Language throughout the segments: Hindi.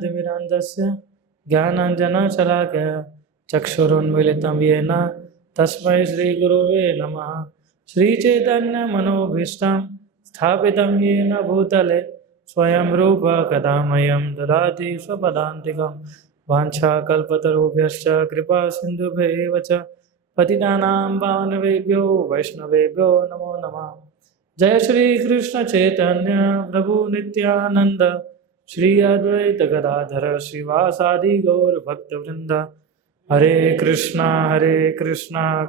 ज्ञानाञ्जनशलाकया ज्ञानाञ्जनशलाकया चक्षुरुन्मीलितं येन तस्मै श्रीगुरुवे नमः। श्रीचैतन्यमनोभीष्टं स्थापितं येन भूतले स्वयं रूप कदा मह्यं ददाति स्वपदान्तिकं। वाञ्छाकल्पतरुभ्यश्च कृपा सिन्धुभ्येव च पतितानां पावनेभ्यो वैष्णवेभ्यो नमो नमः। जय श्री कृष्ण चैतन्य प्रभु नित्यानंद श्री अद्वैत गदाधर श्रीवासादि गौर भक्तवृंद। हरे कृष्णा कृष्णा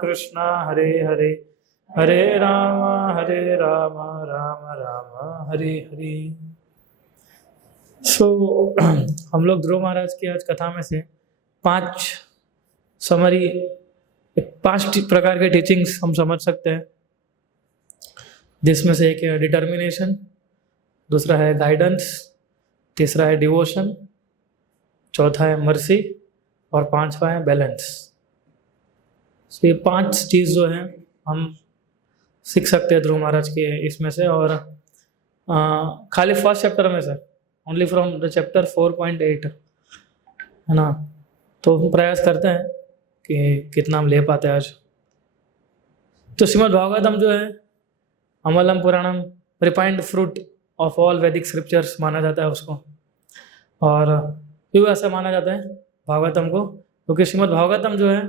कृष्णा हरे हरे, हरे राम राम राम हरे हरे। हम लोग ध्रुव महाराज की आज कथा में से 5 प्रकार के टीचिंग्स हम समझ सकते हैं, जिसमें से एक है डिटर्मिनेशन, दूसरा है गाइडेंस, तीसरा है डिवोशन, चौथा है मर्सी और 5वां है बैलेंस। ये 5 चीज़ जो है हम सीख सकते हैं ध्रुव महाराज के इसमें से, और खाली फर्स्ट चैप्टर में से, ओनली फ्रॉम द चैप्टर 4.8 है ना। तो हम प्रयास करते हैं कि कितना हम ले पाते हैं आज। तो श्रीमद् भागवतम जो है अमलम पुराणम, रिफाइंड फ्रूट ऑफ ऑल वैदिक स्क्रिप्चर्स माना जाता है उसको। और क्यों ऐसा माना जाता है भागवतम को? क्योंकि श्रीमद् भागवतम जो है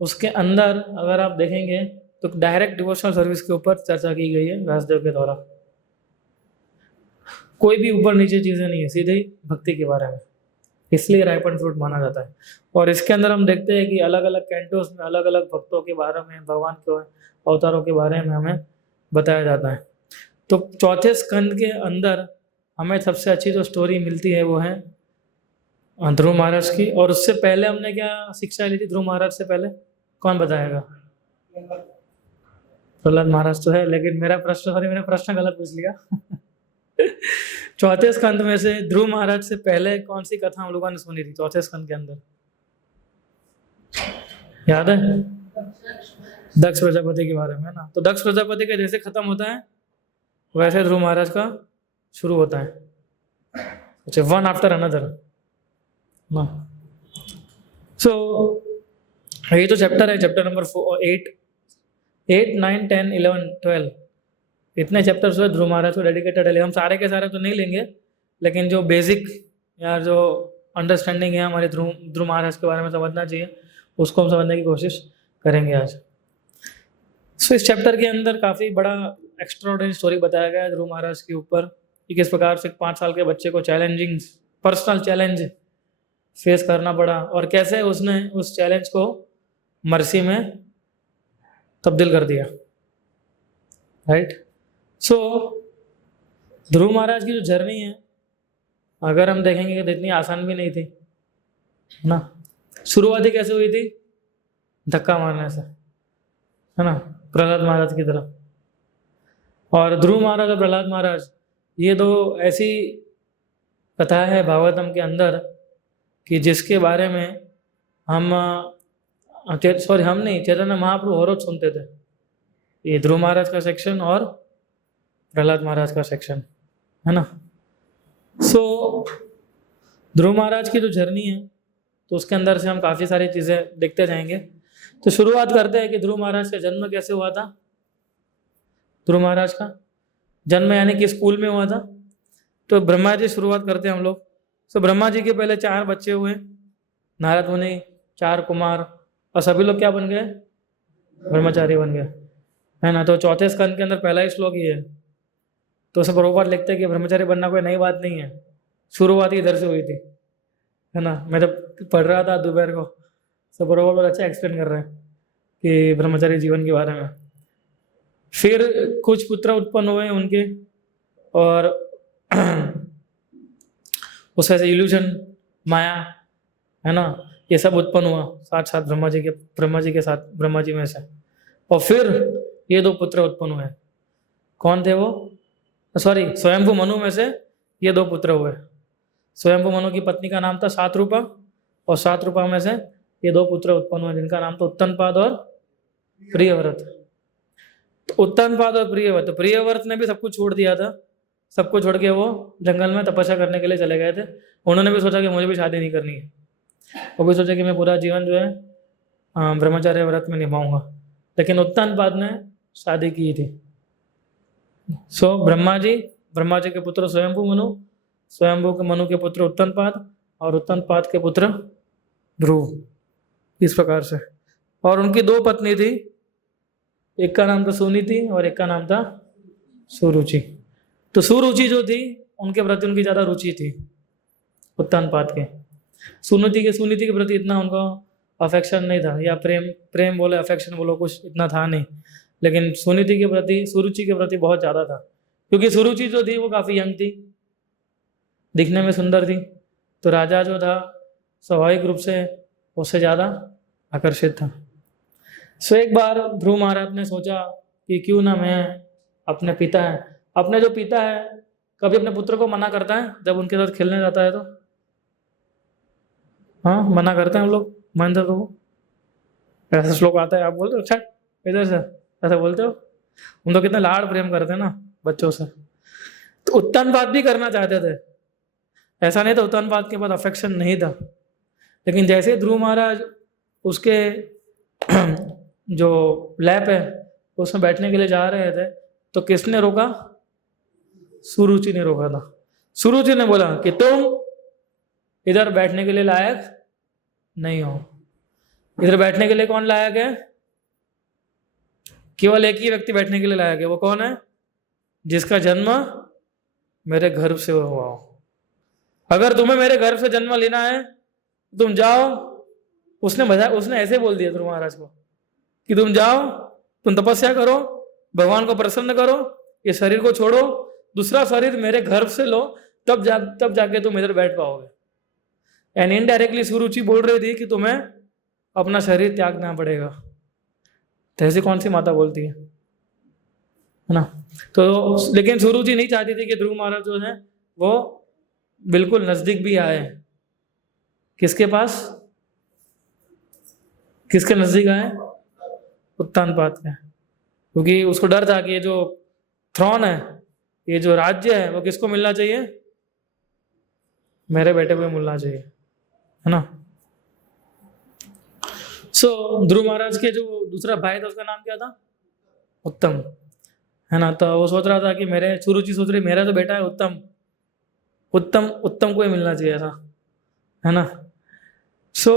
उसके अंदर अगर आप देखेंगे तो डायरेक्ट डिवोशनल सर्विस के ऊपर चर्चा की गई है व्यासदेव के द्वारा। कोई भी ऊपर नीचे चीज़ें नहीं है, सीधे ही भक्ति के बारे में, इसलिए राइप एंड फ्रूट माना जाता है। और इसके अंदर हम देखते हैं कि अलग अलग कैंटोस में अलग अलग भक्तों के बारे में, भगवान के अवतारों के बारे में हमें बताया जाता है। तो चौथे स्कंद के अंदर हमें सबसे अच्छी जो स्टोरी मिलती है वो है ध्रुव महाराज की। और उससे पहले हमने क्या शिक्षा ली थी ध्रुव महाराज से पहले? कौन बताएगा? प्रहलाद महाराज तो है, लेकिन मैंने प्रश्न गलत पूछ लिया। चौथे स्कंद में से ध्रुव महाराज से पहले कौन सी कथा हम लोगों ने सुनी थी चौथे स्कंद के अंदर? याद है? दक्ष प्रजापति के बारे में ना। तो दक्ष प्रजापति का जैसे खत्म होता है वैसे ध्रुव महाराज का शुरू होता है, अच्छा, वन आफ्टर अनदर ना। सो ये तो चैप्टर है, चैप्टर नंबर 8, 9, 10, 11, 12 इतने चैप्टर्स हुए ध्रुव महाराज को डेडिकेटेड है। हम सारे के सारे तो नहीं लेंगे, लेकिन जो बेसिक या जो अंडरस्टैंडिंग है हमारे ध्रुव महाराज के बारे में समझना चाहिए, उसको हम समझने की कोशिश करेंगे आज। सो इस चैप्टर के अंदर काफ़ी बड़ा एक्स्ट्राऑर्डिनरी स्टोरी बताया गया है ध्रुव महाराज के ऊपर कि किस प्रकार से 5 साल के बच्चे को चैलेंजिंग पर्सनल चैलेंज फेस करना पड़ा और कैसे उसने उस चैलेंज को मर्सी में तब्दील कर दिया, राइट। सो ध्रुव महाराज की जो जर्नी है अगर हम देखेंगे तो इतनी आसान भी नहीं थी ना। शुरुआती कैसे हुई थी? धक्का मारने से, है ना, प्रहलाद महाराज की तरफ। और ध्रुव महाराज और प्रहलाद महाराज ये 2 ऐसी कथा है भागवतम के अंदर कि जिसके बारे में हम चैतन्य महाप्रभु और रोज सुनते थे। ये ध्रुव महाराज का सेक्शन और प्रहलाद महाराज का सेक्शन, है ना। सो ध्रुव महाराज की जो जर्नी है तो उसके अंदर से हम काफ़ी सारी चीज़ें देखते जाएंगे। तो शुरुआत करते हैं कि ध्रुव महाराज का जन्म कैसे हुआ था। ध्रुव महाराज का जन्म यानी कि स्कूल में हुआ था। तो ब्रह्मा जी शुरुआत करते हैं हम लोग। तो ब्रह्मा जी के पहले 4 बच्चे हुए, नारद मुनि, 4 कुमार, और सभी लोग क्या बन गए? ब्रह्मचारी बन गए, है ना। तो चौथे स्कंद के अंदर पहला ही श्लोक ये है। तो सब बरोबर लिखते हैं कि ब्रह्मचारी बनना कोई नई बात नहीं है, शुरुआत ही इधर से हुई थी, है ना। मैं जब पढ़ रहा था दोपहर को, सब बरोबर बहुत अच्छा एक्सप्लेन कर रहे हैं कि ब्रह्मचारी जीवन के बारे में। फिर कुछ पुत्र उत्पन्न हुए उनके, और उसमें से इल्यूजन, माया, है ना, ये सब उत्पन्न हुआ साथ ब्रह्मा जी के साथ, ब्रह्मा जी में से। और फिर ये 2 पुत्र उत्पन्न हुए। कौन थे वो? सॉरी, स्वयंभू मनु में से ये 2 पुत्र हुए। स्वयंभू मनु की पत्नी का नाम था शातरूपा, और शातरूपा में से ये 2 पुत्र उत्पन्न हुए जिनका नाम था उत्तनपाद और प्रियव्रत। तो उत्तनपाद और प्रियव्रत ने भी सब कुछ छोड़ दिया था सबको छोड़ के वो जंगल में तपस्या करने के लिए चले गए थे। उन्होंने भी सोचा कि मुझे भी शादी नहीं करनी है, वो भी सोचा कि मैं पूरा जीवन जो है ब्रह्मचर्य व्रत में निभाऊंगा। लेकिन उत्तानपाद ने शादी की थी। सो ब्रह्मा जी के पुत्र स्वयंभू मनु, स्वयंभू के मनु के पुत्र उत्तानपाद, और उत्तानपाद के पुत्र ध्रुव, इस प्रकार से। और उनकी दो पत्नी थी, एक का नाम था सुनीति और एक का नाम था सुरुचि। तो सुरुचि जो थी उनके प्रति उनकी ज़्यादा रुचि थी उत्तानपाद के। सुनीति के प्रति इतना उनका अफेक्शन नहीं था, या प्रेम बोले अफेक्शन बोलो, कुछ इतना था नहीं। लेकिन सुरुचि के प्रति बहुत ज़्यादा था, क्योंकि सुरुचि जो थी वो काफ़ी यंग थी, दिखने में सुंदर थी। तो राजा जो था स्वाभाविक रूप से उससे ज़्यादा आकर्षित था। सो एक बार ध्रुव महाराज ने सोचा कि क्यों ना मैं अपने जो पिता है कभी अपने पुत्र को मना करता है जब उनके साथ खेलने जाता है तो? हाँ, मना करते हैं हम लोग महेंद्र को। ऐसा श्लोक आता है, आप बोलते हो अच्छा इधर से, ऐसा बोलते हो? हम तो कितना लाड़ प्रेम करते हैं ना बच्चों से। तो उत्तानपाद भी करना चाहते थे, ऐसा नहीं था उत्तानपाद के बाद अफेक्शन नहीं था। लेकिन जैसे ध्रुव महाराज उसके जो लैप है उसमें बैठने के लिए जा रहे थे, तो किसने रोका? सुरुचि ने रोका था। सुरुचि ने बोला कि तुम इधर बैठने के लिए लायक नहीं हो। इधर बैठने के लिए कौन लायक है? केवल एक ही व्यक्ति बैठने के लिए लायक है। वो कौन है? जिसका जन्म मेरे गर्भ से हुआ हो। अगर तुम्हें मेरे गर्भ से जन्म लेना है तुम जाओ। उसने ऐसे बोल दिया ध्रुव महाराज को कि तुम जाओ, तुम तपस्या करो, भगवान को प्रसन्न करो, ये शरीर को छोड़ो, दूसरा शरीर मेरे गर्भ से लो, तब जाके तुम इधर बैठ पाओगे। एंड इनडायरेक्टली सुरुचि बोल रही थी कि तुम्हें अपना शरीर त्यागना पड़ेगा। तो ऐसी कौन सी माता बोलती है ना? तो लेकिन सुरुचि नहीं चाहती थी कि ध्रुव महाराज जो है वो बिल्कुल नजदीक भी आए। किसके पास? किसके नजदीक आए? उत्तानपाद के। क्योंकि उसको डर था कि ये जो थ्रोन है, ये जो राज्य है, वो किसको मिलना चाहिए? मेरे बेटे को मिलना चाहिए, है ना? सो ध्रुव महाराज के जो दूसरा भाई था उसका नाम क्या था? उत्तम, है ना? तो वो सोच रहा था कि मेरे सुरुचि सोच रही मेरा तो बेटा है उत्तम को ही मिलना चाहिए ऐसा, है ना? सो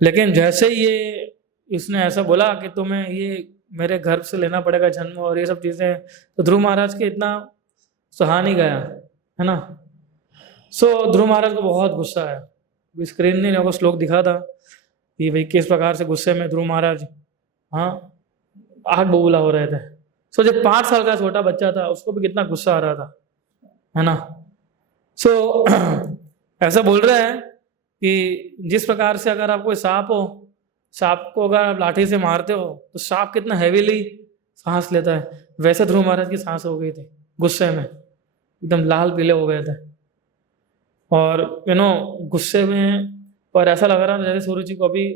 लेकिन जैसे ही ये इसने ऐसा बोला कि तुम्हें ये मेरे घर से लेना पड़ेगा जन्म और ये सब चीज़ें, तो ध्रुव महाराज के इतना सहा नहीं गया, है ना? सो ध्रुव महाराज को बहुत गुस्सा आया। स्क्रीन ने आपको श्लोक दिखा था कि भाई किस प्रकार से गुस्से में ध्रुव महाराज आग बबूला हो रहे थे। सो जब 5 साल का छोटा बच्चा था उसको भी कितना गुस्सा आ रहा था, है ना? सो ऐसा बोल रहे हैं कि जिस प्रकार से अगर आप कोई सांप हो, सांप को अगर आप लाठी से मारते हो तो सांप कितना हैवीली सांस लेता है, वैसे ध्रुव महाराज की सांस हो गई थी गुस्से में, एकदम लाल पीले हो गए थे। और गुस्से में, और ऐसा लग रहा था जैसे सुरुचि को अभी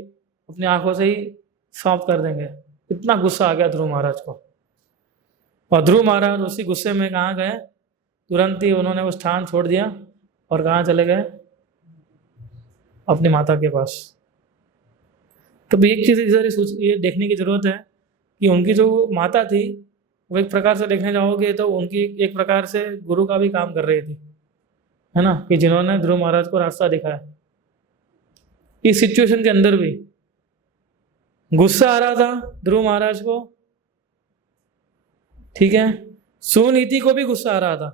अपनी आंखों से ही सांप कर देंगे, इतना गुस्सा आ गया ध्रुव महाराज को। और ध्रुव महाराज उसी गुस्से में कहाँ गए? तुरंत ही उन्होंने वो स्थान छोड़ दिया और कहाँ चले गए? अपनी माता के पास। तो एक चीज़ इधर ये देखने की जरूरत है कि उनकी जो माता थी वो एक प्रकार से देखने जाओगे तो उनकी एक प्रकार से गुरु का भी काम कर रही थी, है ना? कि जिन्होंने ध्रुव महाराज को रास्ता दिखाया। इस सिचुएशन के अंदर भी गुस्सा आ रहा था ध्रुव महाराज को, ठीक है? सुनीति को भी गुस्सा आ रहा था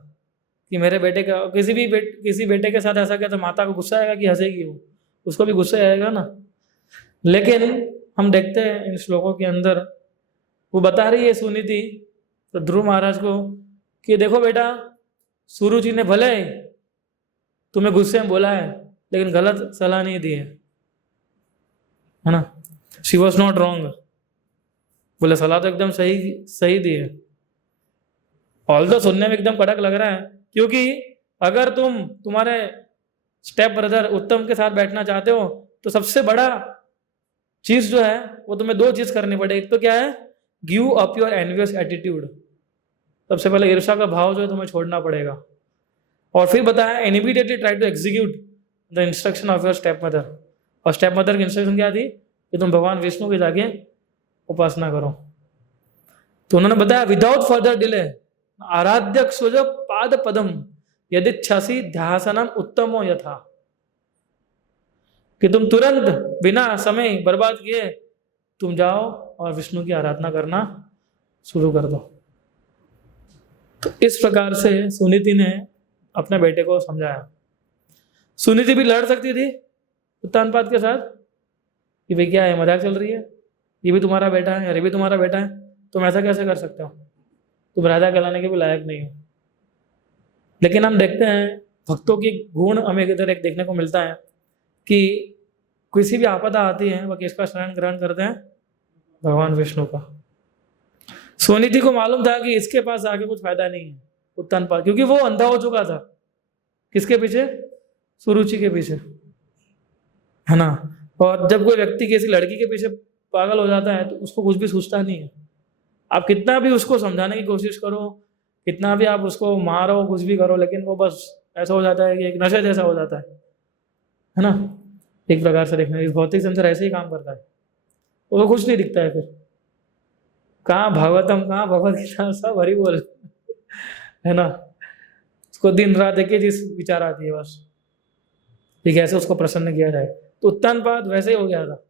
कि मेरे बेटे का किसी बेटे के साथ ऐसा किया तो माता को गुस्सा आएगा कि हंसेगी वो, उसको भी गुस्सा आएगा ना। लेकिन हम देखते हैं इन श्लोकों के अंदर वो बता रही है सुनीति तो ध्रुव महाराज को कि देखो बेटा, सुरुचि ने भले तुम्हें गुस्से में बोला है लेकिन गलत सलाह नहीं दी है ना? She was not wrong. बोले सलाह तो एकदम सही दी है। ऑल्दो सुनने में एकदम कड़क लग रहा है, क्योंकि अगर तुम्हारे स्टेप ब्रदर उत्तम के साथ बैठना चाहते हो तो सबसे बड़ा चीज जो है वो तुम्हें 2 चीज करनी पड़े। एक तो क्या है? Give up your envious attitude. सबसे पहले ईर्ष्या का भाव जो है तुम्हें छोड़ना पड़ेगा। और फिर बताया immediately try to execute the instruction of your step mother. और स्टेप मदर की इंस्ट्रक्शन क्या थी कि तुम भगवान विष्णु की जाके उपासना करो। तो उन्होंने बताया विदाउट फर्दर डिले आराध्य स्वज पाद पदम यदिच्छासी ध्यासनम उत्तमो यथा, कि तुम तुरंत बिना समय बर्बाद किए तुम जाओ और विष्णु की आराधना करना शुरू कर दो। तो इस प्रकार से सुनीति ने अपने बेटे को समझाया। सुनीति भी लड़ सकती थी उत्तानपाद के साथ कि भाई क्या है, मजाक चल रही है, ये भी तुम्हारा बेटा है, अरे भी तुम्हारा बेटा है, तुम ऐसा कैसे कर सकते हो, तुम राजा कहलाने के भी लायक नहीं हो। लेकिन हम देखते हैं भक्तों की गुण हमें इधर एक देखने को मिलता है कि किसी भी आपदा आती है वह किसका शरण ग्रहण करते हैं, भगवान विष्णु का। सुनीति को मालूम था कि इसके पास आके कुछ फायदा नहीं है उत्तानपाद, क्योंकि वो अंधा हो चुका था किसके पीछे, सुरुचि के पीछे, है ना। और जब कोई व्यक्ति किसी लड़की के पीछे पागल हो जाता है तो उसको कुछ भी सूझता नहीं है। आप कितना भी उसको समझाने की कोशिश करो, कितना भी आप उसको मारो, कुछ भी करो, लेकिन वो बस ऐसा हो जाता है कि एक नशे जैसा हो जाता है ना। एक प्रकार से देखने भौतिक संसार ऐसे ही काम करता है, वो कुछ नहीं दिखता है। फिर कहाँ भागवतम, कहाँ भगवत गीता, सब हरि बोल, है ना। उसको दिन रात एक ही चीज विचार आती है बस कि कैसे उसको प्रसन्न किया जाए। तो उत्तानपाद वैसे ही हो गया था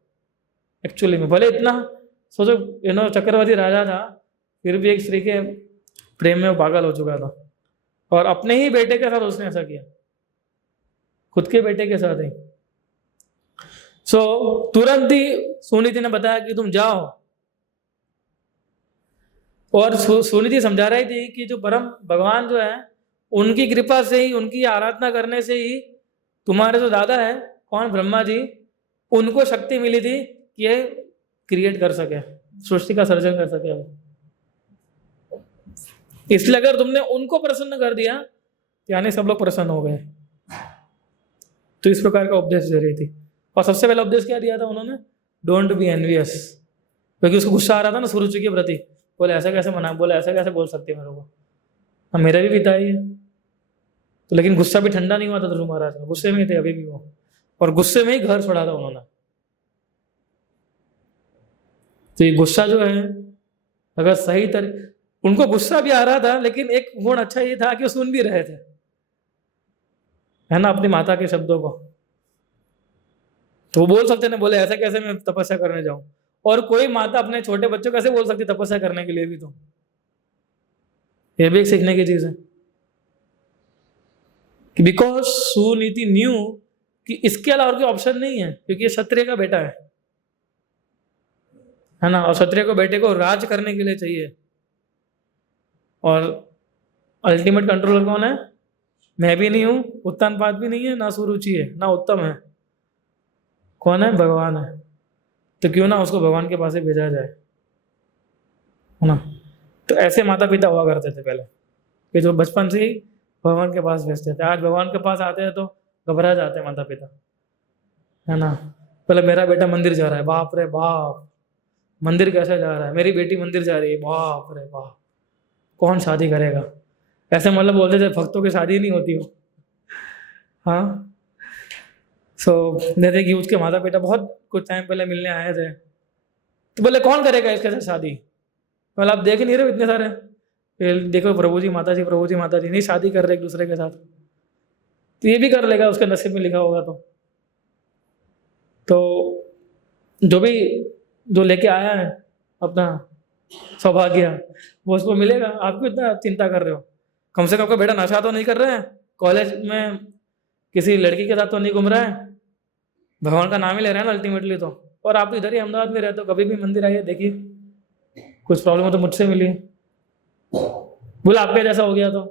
एक्चुअली में। भले इतना सोचो चक्रवर्ती राजा था, फिर भी एक स्त्री के प्रेम में वो पागल हो चुका था। और अपने ही बेटे के साथ उसने ऐसा किया, खुद के बेटे के साथ ही। तुरंत ही सुनीति ने बताया कि तुम जाओ। और सुनीति समझा रही थी कि जो परम भगवान जो है उनकी कृपा से ही, उनकी आराधना करने से ही तुम्हारे जो दादा है कौन, ब्रह्मा जी, उनको शक्ति मिली थी कि ये क्रिएट कर सके, सृष्टि का सर्जन कर सके। इसलिए अगर तुमने उनको प्रसन्न कर दिया यानी सब लोग प्रसन्न हो गए। तो इस प्रकार का उपदेश दे रही थी। और सबसे पहला उपदेश क्या दिया था उन्होंने, डोंट बी एनवियस, क्योंकि उसको गुस्सा आ रहा था ना सुरुचि के प्रति। बोले ऐसा कैसे मना, बोले ऐसा कैसे बोल सकते मेरे को, हाँ मेरा भी पिता ही है। तो लेकिन गुस्सा भी ठंडा नहीं हुआ था ध्रुव महाराज का, गुस्से में ही थे अभी भी वो, और गुस्से में ही घर छोड़ा था उन्होंने। तो ये गुस्सा जो है अगर सही तरह, उनको गुस्सा भी आ रहा था लेकिन एक गुण अच्छा ये था कि वो सुन भी रहे थे, है ना, अपनी माता के शब्दों को। तो वो बोल सकते ना, बोले ऐसा कैसे मैं तपस्या करने जाऊं। और कोई माता अपने छोटे बच्चों कैसे बोल सकती तपस्या करने के लिए भी, तो ये भी एक सीखने की चीज है कि बिकॉज सुनीति न्यू कि इसके अलावा और कोई ऑप्शन नहीं है, क्योंकि ये क्षत्रिय का बेटा है ना। और क्षत्रिय को बेटे को राज करने के लिए चाहिए, और अल्टीमेट कंट्रोलर कौन है, मैं भी नहीं हूं, उत्तानपाद भी नहीं है, ना सुरुचि है, ना उत्तम है, कौन है, भगवान है। तो क्यों ना उसको भगवान के पास ही भेजा जाए, है ना। तो ऐसे माता पिता हुआ करते थे पहले, कि जो बचपन से ही भगवान के पास भेजते थे। आज भगवान के पास आते हैं तो घबरा जाते हैं माता पिता, है ना। पहले मेरा बेटा मंदिर जा रहा है, बाप रे बाप, मंदिर कैसे जा रहा है, मेरी बेटी मंदिर जा रही है, बाप रे बाप, कौन शादी करेगा। ऐसे मतलब बोलते थे भक्तों की शादी नहीं होती हो। हाँ, जैसे कि उसके माता पिता बहुत कुछ टाइम पहले मिलने आए थे, तो बोले कौन करेगा इसके साथ शादी। मतलब आप देख नहीं रहे हो इतने सारे, देखो प्रभु जी माता जी, प्रभु जी माता जी, नहीं शादी कर रहे एक दूसरे के साथ, तो ये भी कर लेगा, उसके नसीब में लिखा होगा। तो जो लेके आया है अपना सौभाग्य, वो उसको मिलेगा। आपको इतना चिंता कर रहे हो, कम से कम आपका बेटा नशा तो नहीं कर रहा है, कॉलेज में किसी लड़की के साथ तो नहीं घूम रहा है, भगवान का नाम ही ले रहा है ना अल्टीमेटली। तो और आप तो इधर ही अहमदाबाद में रहते हो, कभी भी मंदिर आइए, देखिए कुछ प्रॉब्लम हो तो मुझसे मिलिए। बोला आपके जैसा हो गया तो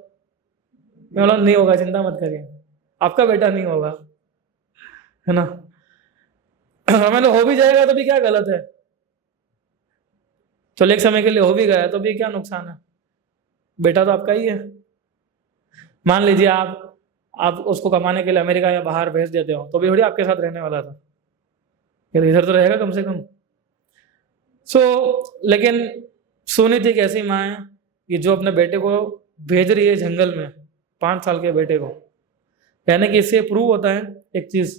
मैं बोला नहीं होगा, चिंता मत करिए, आपका बेटा नहीं होगा, है ना। मैंने हो भी जाएगा तो भी क्या गलत है, चलो एक समय के लिए हो भी गया तो भी क्या नुकसान है, बेटा तो आपका ही है। मान लीजिए आप उसको कमाने के लिए अमेरिका या बाहर भेज देते हो, तो भी थोड़ी आपके साथ रहने वाला था, इधर तो रहेगा कम से कम। लेकिन सुनीति एक ऐसी माँ है कि जो अपने बेटे को भेज रही है जंगल में, 5 साल के बेटे को, यानी कि इससे प्रूव होता है एक चीज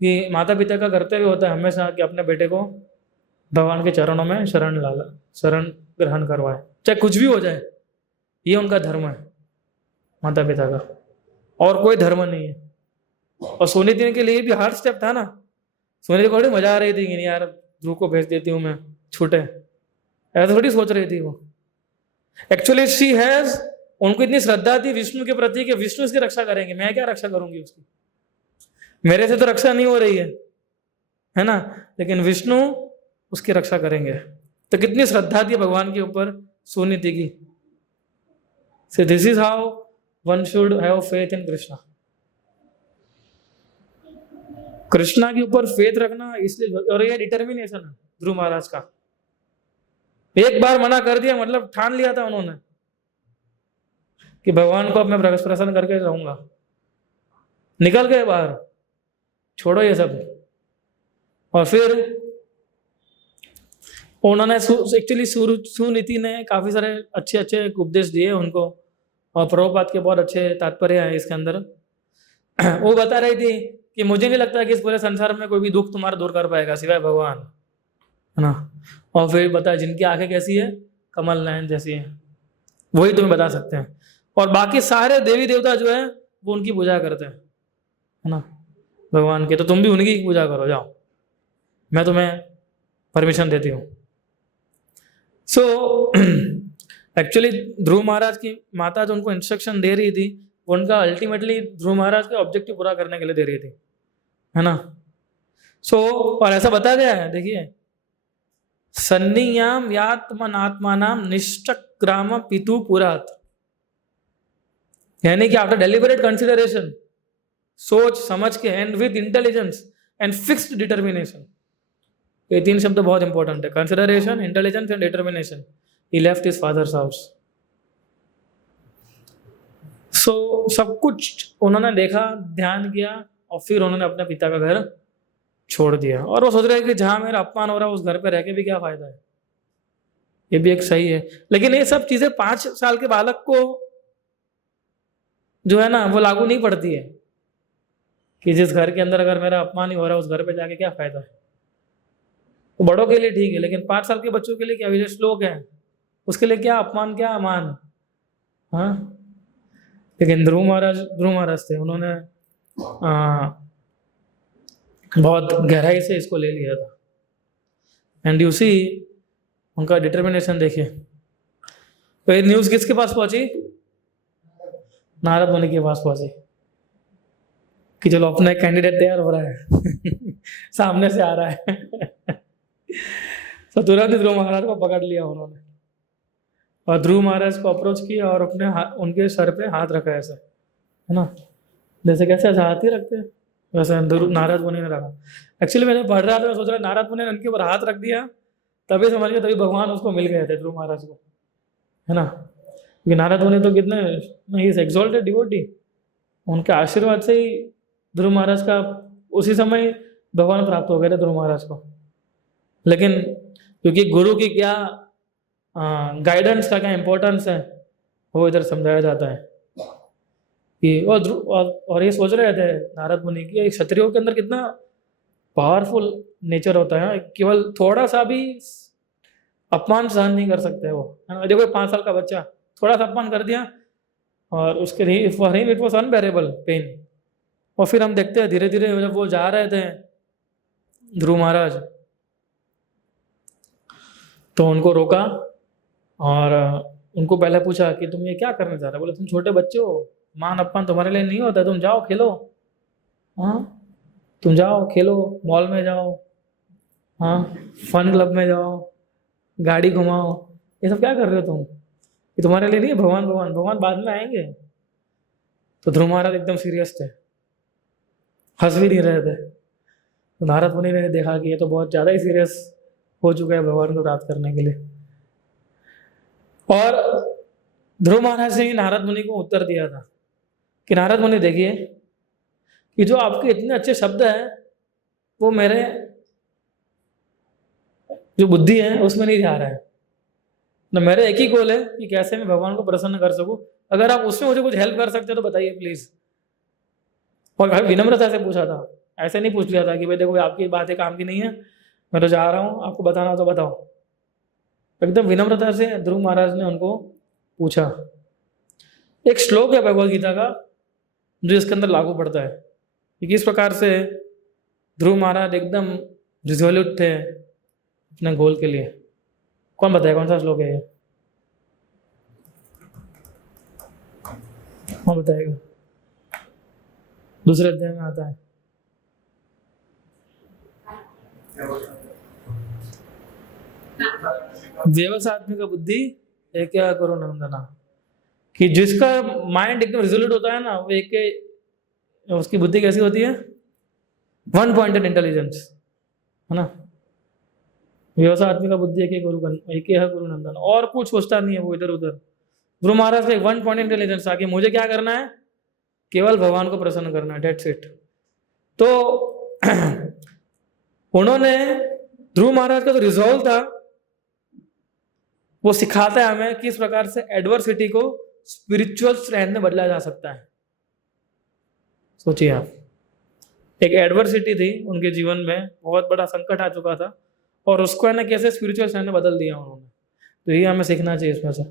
कि माता पिता का कर्तव्य होता है हमेशा कि अपने बेटे को भगवान के चरणों में शरण ग्रहण करवाए, चाहे कुछ भी हो जाए। ये उनका धर्म है माता पिता का, और कोई धर्म नहीं है। और सुनीति के लिए भी हार्ड स्टेप था ना। सुनीति को बड़ी मजा आ रही थी कि नहीं यार ध्रुव को भेज देती हूँ मैं, छूटे, ऐसा थोड़ी सोच रही थी वो। एक्चुअली शी हैज, उनको इतनी श्रद्धा थी विष्णु के प्रति कि विष्णु इसकी रक्षा करेंगे, मैं क्या रक्षा करूंगी उसकी, मेरे से तो रक्षा नहीं हो रही है ना, लेकिन विष्णु उसकी रक्षा करेंगे। तो कितनी श्रद्धा थी भगवान के ऊपर सुनीति की। So this is how one should have faith in Krishna. Krishna के ऊपर फेथ रखना इसलिए, और ये डिटर्मिनेशन है ध्रुव महाराज का। एक बार मना कर दिया मतलब ठान लिया था उन्होंने कि भगवान को अब मैं प्रसन्न करके रहूंगा। निकल गए बाहर, छोड़ो ये सब। और फिर उन्होंने एक्चुअली सुनीति ने काफी सारे अच्छे अच्छे उपदेश दिए उनको, और प्रभुपाद के बहुत अच्छे तात्पर्य है इसके अंदर। वो बता रही थी कि मुझे नहीं लगता कि इस पूरे संसार में कोई भी दुख तुम्हारा दूर कर पाएगा सिवाय भगवान, है ना। और फिर बता जिनकी आंखें कैसी है, कमल नयन जैसी है, वही तुम्हें बता सकते हैं। और बाकी सारे देवी देवता जो है वो उनकी पूजा करते हैं, है ना, भगवान के। तो तुम भी उनकी पूजा करो, जाओ, मैं तुम्हें परमिशन देती हूँ। सो एक्चुअली ध्रुव महाराज की माता जो उनको इंस्ट्रक्शन दे रही थी, वो उनका अल्टीमेटली ध्रुव महाराज के ऑब्जेक्टिव पूरा करने के लिए दे रही थी, है ना। सो और ऐसा बताया गया है, देखिए, सन्नियाम यात्मनात्मानाम निश्चक्राम पितु पुरात, यानी कि आफ्टर डेलिबरेट कंसिडरेशन, सोच समझ के, and with intelligence and fixed determination. ये 3 शब्द बहुत इंपॉर्टेंट है, consideration, intelligence and determination. He left his father's house. So सब कुछ उन्होंने देखा, ध्यान किया, और फिर उन्होंने अपने पिता का घर छोड़ दिया। और वो सोच रहे हैं कि जहां मेरा अपमान हो रहा है उस घर पे रह के भी क्या फायदा है, ये भी एक सही है। लेकिन ये सब चीजें 5 साल के बालक को जो है ना वो लागू नहीं पड़ती है कि जिस घर के अंदर अगर मेरा अपमान ही हो रहा है उस घर पे जाके क्या फायदा है। तो बड़ों के लिए ठीक है, लेकिन 5 साल के बच्चों के लिए क्या, विजय श्लोक है, उसके लिए क्या अपमान क्या अमान, हाँ। लेकिन ध्रुव महाराज थे, उन्होंने बहुत गहराई से इसको ले लिया था। एंड यू सी उनका डिटर्मिनेशन देखिए। तो ये न्यूज़ किसके पास पहुंची, नारद मुनि के पास पहुंची कि चलो अपना कैंडिडेट तैयार हो रहा है सामने से आ रहा है तो तुरंत ध्रुव महाराज को पकड़ लिया उन्होंने, और ध्रुव महाराज को अप्रोच किया और अपने उनके सर पे हाथ रखा ऐसे, है ना, जैसे कैसे ऐसे हाथ ही रखते हैं वैसे नारद मुनि ने रखा। एक्चुअली मैंने पढ़ रहा था, मैं सोच रहा नारद मुनि ने उनके ऊपर हाथ रख दिया, तभी समझ गया, तभी भगवान उसको मिल गए थे ध्रुव महाराज को, है ना। क्योंकि नारद मुनि तो कितने ही एक्सॉल्टेड डिवोटी, उनके आशीर्वाद से ही ध्रुव महाराज का उसी समय भगवान प्राप्त हो गए थे ध्रुव महाराज को। लेकिन क्योंकि गुरु की क्या गाइडेंस का क्या इम्पोर्टेंस है वो इधर समझाया जाता है कि और ये सोच रहे थे नारद मुनि की क्षत्रियों के अंदर कितना पावरफुल नेचर होता है, केवल थोड़ा सा भी अपमान सहन नहीं कर सकते वो, है ना। देखो 5 साल का बच्चा थोड़ा सा अपमान कर दिया और उसके लिए इट वॉज अनबेरेबल पेन। और फिर हम देखते हैं धीरे धीरे जब वो जा रहे थे ध्रुव महाराज, तो उनको रोका और उनको पहले पूछा कि तुम ये क्या करने जा रहे हो। बोले तुम छोटे बच्चे हो, मान अपमान तुम्हारे लिए नहीं होता, तुम जाओ खेलो, हाँ तुम जाओ खेलो, मॉल में जाओ, हाँ फन क्लब में जाओ, गाड़ी घुमाओ, ये सब क्या कर रहे हो तुम, ये तुम्हारे लिए नहीं है। भगवान भगवान भगवान बाद में आएंगे। तो ध्रुव महाराज एकदम सीरियस थे, हंस भी नहीं रहे थे। तो नारद मुनि ने देखा कि ये तो बहुत ज़्यादा ही सीरियस हो चुका है भगवान को प्राप्त करने के लिए। और ध्रुव महाराज ने ही नारद मुनि को उत्तर दिया था कि नारद मुनि देखिए कि जो आपके इतने अच्छे शब्द हैं वो मेरे जो बुद्धि है उसमें नहीं जा रहा है, ना मेरा एक ही गोल है कि कैसे मैं भगवान को प्रसन्न कर सकूं। अगर आप उसमें मुझे कुछ हेल्प कर सकते हो तो बताइए प्लीज। और भाई विनम्रता से पूछा था, ऐसे नहीं पूछ लिया था कि भाई देखो आपकी बातें काम की नहीं है, मैं तो जा रहा हूँ, आपको बताना हो तो बताओ। एकदम विनम्रता से ध्रुव महाराज ने उनको पूछा। एक श्लोक है भगवद गीता का जो इसके अंदर लागू पड़ता है कि किस प्रकार से ध्रुव महाराज एकदम रिजोल्यूट थे अपने गोल के लिए। कौन बताए कौन सा श्लोक है ये? कौन बताएगा? दूसरे अध्याय में आता है। व्यवसायत्मिक बुद्धि एक करो नंदना, कि जिसका माइंड एकदम रिजोल्यूट होता है ना, वो एक उसकी बुद्धि कैसी होती है? वन पॉइंटेड इंटेलिजेंस, है ना। व्यवसायत्मिक बुद्धि एक गुरु नंदन, और कुछ सोचता नहीं है वो इधर उधर। गुरु महाराज का वन पॉइंट इंटेलिजेंस आके मुझे क्या करना है? केवल भगवान को प्रसन्न करना है, डेट्स इट। तो उन्होंने, ध्रुव महाराज का जो रिजॉल्व था वो सिखाता है हमें किस प्रकार से एडवर्सिटी को स्पिरिचुअल स्ट्रेंथ में बदला जा सकता है। सोचिए आप, एक एडवर्सिटी थी उनके जीवन में, बहुत बड़ा संकट आ चुका था, और उसको है ना कैसे स्पिरिचुअल स्ट्रेंथ में बदल दिया उन्होंने। तो ये हमें सीखना चाहिए इसमें से।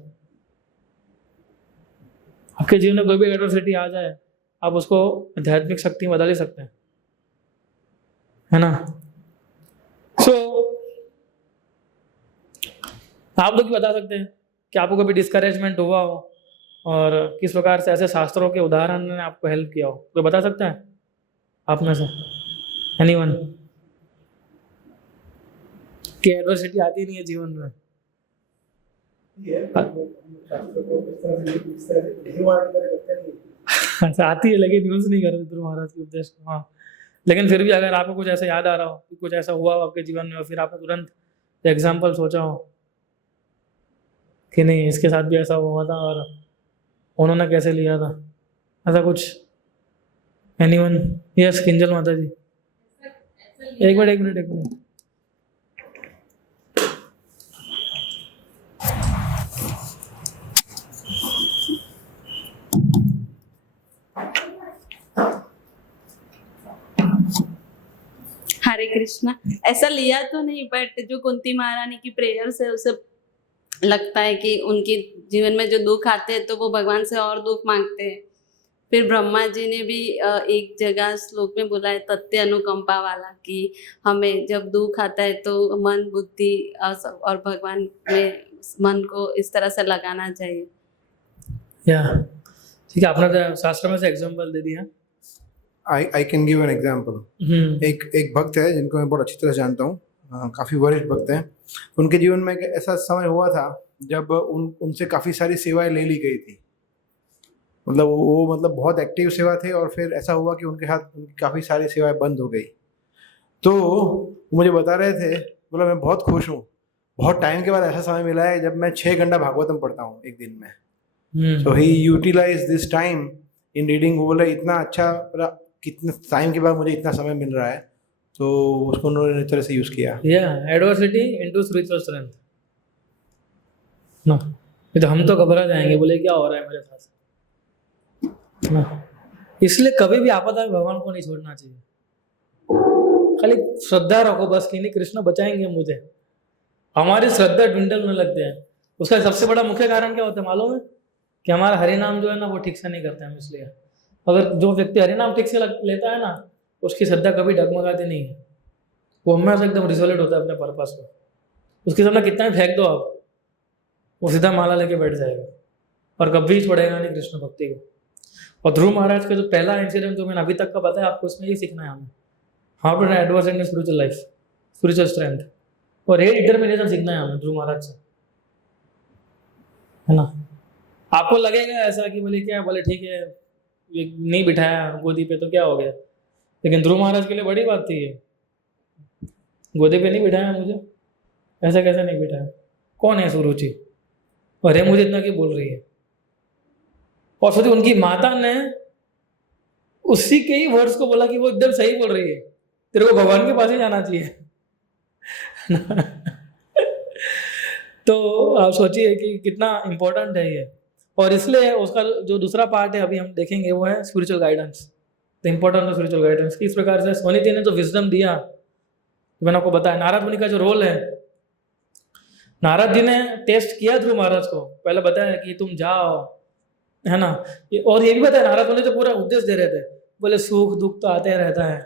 आपके जीवन में कोई भी एडवर्सिटी आ जाए, आप उसको आध्यात्मिक शक्ति में बदल ही सकते हैं, है ना। आप लोग भी बता सकते हैं कि आपको कभी डिस्करेजमेंट हुआ हो और किस प्रकार से ऐसे शास्त्रों के उदाहरण ने आपको हेल्प किया हो। कोई बता सकता है आप में से? एनीवन? कि एडवर्सिटी आती नहीं है जीवन में? अच्छा, आती है लेकिन यूज नहीं कर रहे ध्रुव महाराज के उपदेश को। हाँ, लेकिन फिर भी अगर आपको कुछ ऐसा याद आ रहा हो कि कुछ ऐसा हुआ हो आपके जीवन में और फिर आपने तुरंत एग्जाम्पल सोचा हो कि नहीं इसके साथ भी ऐसा हुआ था और उन्होंने कैसे लिया था, ऐसा कुछ? एनीवन? यस, किंजल माता जी। एक मिनट। हरे कृष्णा। ऐसा लिया तो नहीं, बट जो कुंती महारानी की प्रेयर से उसे लगता है कि उनके जीवन में जो दुख आते हैं तो वो भगवान से और दुख मांगते हैं। फिर ब्रह्मा जी ने भी एक जगह श्लोक में बोला है तथ्य अनुकंपा वाला, कि हमें जब दुख आता है तो मन बुद्धि और भगवान में मन को इस तरह से लगाना चाहिए। या ठीक है, आपने तो शास्त्र में से एग्जांपल दे दिया। I can give an example. एक भक्त है जिनको मैं बहुत अच्छी तरह जानता हूँ, काफ़ी वरिष्ठ भक्त हैं। उनके जीवन में एक ऐसा समय हुआ था जब उनसे काफ़ी सारी सेवाएं ले ली गई थी। मतलब वो बहुत एक्टिव सेवा थे, और फिर ऐसा हुआ कि उनके हाथ उनकी काफ़ी सारी सेवाएं बंद हो गई। तो मुझे बता रहे थे, बोला मैं बहुत खुश हूँ, बहुत टाइम के बाद ऐसा समय मिला है जब मैं 6 घंटा भागवतम पढ़ता हूँ एक दिन में। So he utilize this time in reading. वो बोले इतना अच्छा, कितने टाइम के बाद मुझे इतना समय मिल रहा है, तो उसको उन्होंने इस तरह से यूज किया। एडवर्सिटी इनटू स्पिरिचुअल स्ट्रेंथ ना। तो हम तो घबरा जाएंगे, बोले क्या हो रहा है मेरे साथ ना। इसलिए कभी भी आपदा में भगवान को नहीं छोड़ना चाहिए। खाली श्रद्धा रखो बस कि नहीं कृष्ण बचाएंगे मुझे। हमारी श्रद्धा ड्विंडल में लगते हैं। उसका सबसे बड़ा मुख्य कारण क्या होता है मालूम है? कि हमारा हरिनाम जो है ना वो ठीक से नहीं करते हम। इसलिए अगर जो व्यक्ति हरिनाम ठीक से लेता है ना, उसकी श्रद्धा कभी डगमगाती नहीं है। वो हमेशा एकदम रिजोल्यूट होता है अपने पर्पस को। उसके सामने कितना भी फेंक दो आप, वो सीधा माला लेके बैठ जाएगा और कभी छोड़ेगा नहीं कृष्ण भक्ति को। और ध्रुव महाराज का जो पहला इंसिडेंट जो मैंने अभी तक का बताया आपको, उसमें ये सीखना है हमें, how to adverse in spiritual life, spiritual strength. और ये डिटर्मिनेशन सीखना है हमें ध्रुव महाराज से, है ना। आपको लगेगा ऐसा कि बोले क्या, बोले ठीक है ये नहीं बिठाया गोदी पे तो क्या हो गया, लेकिन ध्रुव महाराज के लिए बड़ी बात थी ये। गोदी पे नहीं बिठाया मुझे, ऐसा कैसे नहीं बिठाया, कौन है सुरुचि, और ये मुझे इतना क्यों बोल रही है। और फिर उनकी माता ने उसी के ही वर्ड्स को बोला कि वो एकदम सही बोल रही है, तेरे को भगवान के पास ही जाना चाहिए। तो आप सोचिए कि कितना इम्पोर्टेंट है ये। और इसलिए उसका जो दूसरा पार्ट है अभी हम देखेंगे वो है spiritual guidance, the importance of spiritual guidance. किस प्रकार से सोनीति ने जो विजडम दिया, तो मैंने आपको बताया नारद मुनि का जो रोल है, नारद जी ने टेस्ट किया ध्रुव महाराज को, पहले बताया कि तुम जाओ, है ना। और ये भी बताया नारद मुनि तो पूरा उपदेश दे रहे थे, बोले सुख दुख तो आते रहता है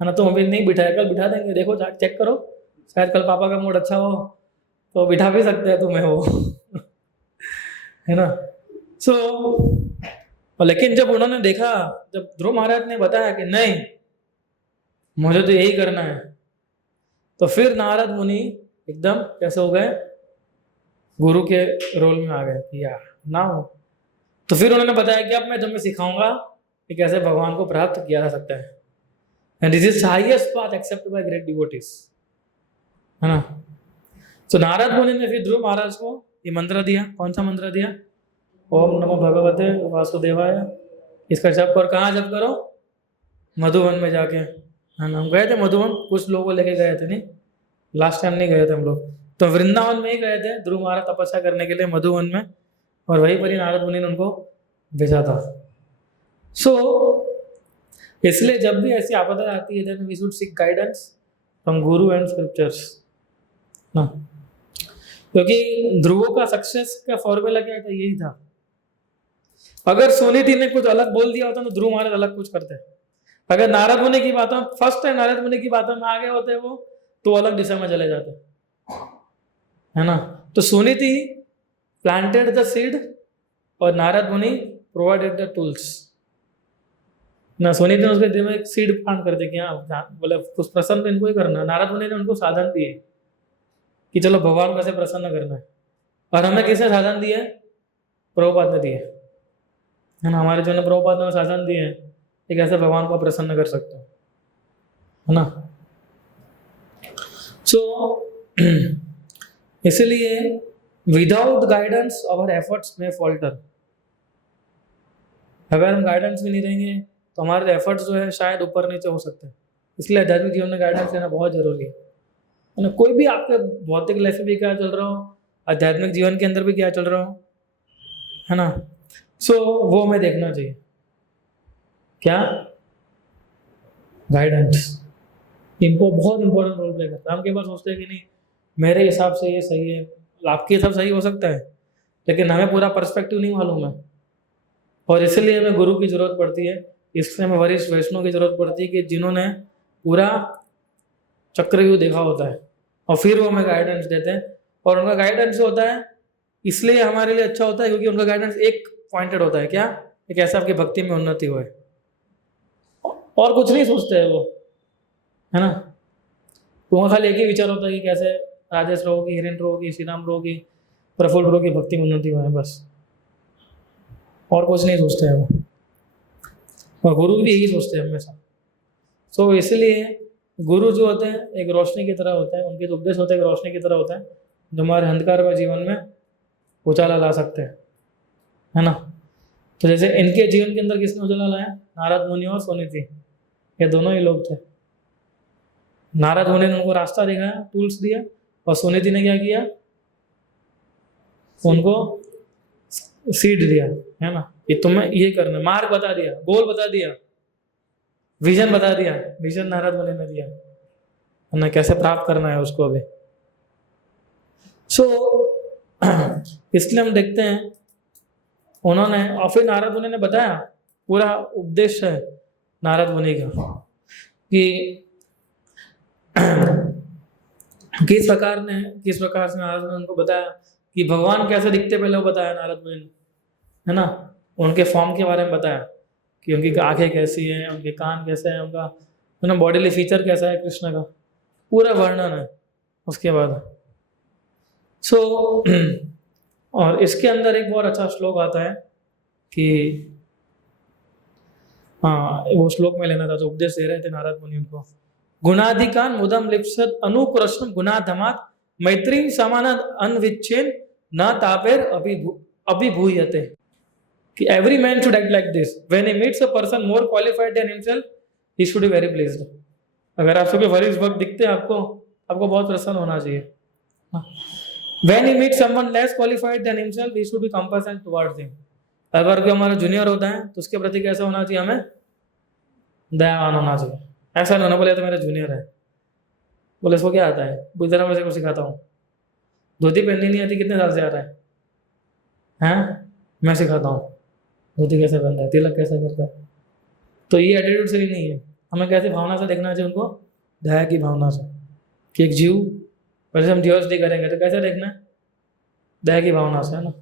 ना, तुम अभी नहीं बिठाया, कल बिठा देंगे, देखो चेक करो, शायद कल पापा का मूड अच्छा हो तो बिठा भी सकते हैं तुम्हें वो है ना। सो लेकिन जब उन्होंने देखा, जब ध्रुव महाराज ने बताया कि नहीं मुझे तो यही करना है, तो फिर नारद मुनि एकदम कैसे हो गए, गुरु के रोल में आ गए कि यार ना हो। तो फिर उन्होंने बताया कि अब मैं सिखाऊंगा कि कैसे भगवान को प्राप्त किया जा सकता है, and this is highest path accepted by great devotees, है ना। तो नारद मुनि ने फिर ध्रुव महाराज को ये मंत्र दिया। कौन सा मंत्र दिया? ओम नमो भगवते वासुदेवाय। इसका जप और कहाँ जप करो? मधुवन में जाके, है ना। हम गए थे मधुवन, कुछ लोगों को लेके गए थे, नहीं लास्ट टाइम नहीं गए थे हम लोग, तो वृंदावन में ही गए थे ध्रुव महाराज तपस्या करने के लिए मधुवन में, और वहीं पर ही नारद मुनि ने उनको भेजा था। सो इसलिए जब भी ऐसी आपदा आती है then we should seek guidance from guru and scriptures ना, क्योंकि ध्रुवों का सक्सेस का फॉर्मूला क्या था? यही था। अगर सोनीति ने कुछ अलग बोल दिया होता तो ध्रुव महाराज अलग कुछ करते। अगर नारद मुनि की बातों फर्स्ट टाइम नारद मुनि की बातों में आगे होते वो, तो अलग दिशा में चले जाते, है ना। तो सोनीति प्लांटेड द सीड और नारद मुनि प्रोवाइडेड द टूल्स ना। सोनीति ने उसके दिल में एक सीड प्लांट कर दिया, बोले कुछ प्रसन्न इनको ही करना। नारद मुनि ने उनको साधन दिए कि चलो भगवान को कैसे प्रसन्न करना है, और हमें किसने साधन दिए? प्रभुपाद ने दिए, है ना। हमारे जो ने प्रभुपाद ने साधन दिए हैं कि कैसे भगवान को प्रसन्न कर सकते हो, है ना। सो इसलिए विदाउट गाइडेंस आवर एफर्ट्स में फॉल्टर। अगर हम गाइडेंस में नहीं रहेंगे तो हमारे एफर्ट्स जो है शायद ऊपर नीचे हो सकते हैं। इसलिए आध्यात्मिक जीवन में गाइडेंस लेना बहुत जरूरी है ना। कोई भी आपके भौतिक लाइफ में भी क्या चल रहा हो, आध्यात्मिक जीवन के अंदर भी क्या चल रहा हो, है ना। सो वो हमें देखना चाहिए, क्या गाइडेंस इनको बहुत इंपॉर्टेंट रोल प्ले करता है। हम कई बार सोचते हैं कि नहीं मेरे हिसाब से ये सही है, आपके हिसाब सही हो सकता है, लेकिन हमें पूरा पर्सपेक्टिव नहीं मालूम है, और इसलिए हमें गुरु की जरूरत पड़ती है। इसलिए हमें वरिष्ठ वैष्णव की जरूरत पड़ती है कि जिन्होंने पूरा चक्रव्यूह देखा होता है, और फिर वो हमें गाइडेंस देते हैं। और उनका गाइडेंस होता है इसलिए हमारे लिए अच्छा होता है क्योंकि उनका गाइडेंस एक पॉइंटेड होता है, क्या? एक ऐसा आपकी भक्ति में उन्नति हो, और कुछ नहीं सोचते हैं वो, है ना। तो खाली एक ही विचार होता है कि कैसे राजेश रो की, हिरेन रो की, श्री राम रो की, प्रफुल्ल रो की भक्ति में उन्नति हुआ है, बस, और कुछ नहीं सोचते हैं वो। और गुरु भी यही सोचते हैं हमेशा। सो इसलिए गुरु जो होते हैं एक रोशनी की तरह होते हैं, उनके जो उपदेश होते हैं एक रोशनी की तरह होते हैं, जो हमारे अंधकार व जीवन में उजाला ला सकते हैं, है ना। तो जैसे इनके जीवन के अंदर किसने उजाला लाया? नारद मुनि और सोनीति, ये दोनों ही लोग थे। नारद मुनि ने उनको रास्ता दिखाया, टूल्स दिया, और सोनीति ने क्या किया? उनको सीड दिया, है ना, कि तुम्हें ये करना, मार्ग बता दिया, गोल बता दिया, विजन बता दिया। विजन नारद मुनि ने दिया, है ना, कैसे प्राप्त करना है उसको अभी। सो इसलिए हम देखते हैं उन्होंने, और फिर नारद मुनि ने बताया, पूरा उपदेश है नारद मुनि का कि किस प्रकार से नारद मुनि उनको बताया कि भगवान कैसे दिखते, पहले वो बताया नारद मुनि ने, है ना। उनके फॉर्म के बारे में बताया कि उनकी आंखें कैसी हैं, उनके कान कैसे हैं, उनका बॉडीली फीचर कैसा है, कृष्ण का पूरा वर्णन है उसके बाद। सो और इसके अंदर एक बहुत अच्छा श्लोक आता है कि हाँ, वो श्लोक में लेना था जो उपदेश दे रहे थे नारद मुनि उनको। गुणाधिकान मुदम लिप्सत अनुकृष्ण गुणाधमात मैत्री समानद अनविच्छेन न तापेर अभिभूयते, कि every man should act like this when he meets a person more qualified than himself, he should be very pleased। अगर आप सबके वरिष्ठ भक्त दिखते हैं आपको बहुत प्रसन्न होना चाहिए। When he meets someone less qualified than himself, he should be compassionate towards him. अगर कोई हमारा जूनियर होता है तो उसके प्रति कैसा होना चाहिए, हमें दयावान होना चाहिए। ऐसा नहीं होना बोले तो मेरा जूनियर है, बोले इसको क्या आता है, बुझ जरा मुझे को सिखाता हूँ, धोती पहननी नहीं आती, कितने साल से आ रहा है, हैं मैं सिखाता हूँ धोती कैसे पहनता है, तिलक कैसे करता है। तो ये एटीट्यूड सही नहीं है। हमें कैसे भावना से देखना चाहिए उनको, दया की भावना से, कि एक जीव, वैसे हम जीवस्टी करेंगे तो कैसे देखना है, दया की भावना से, है ना।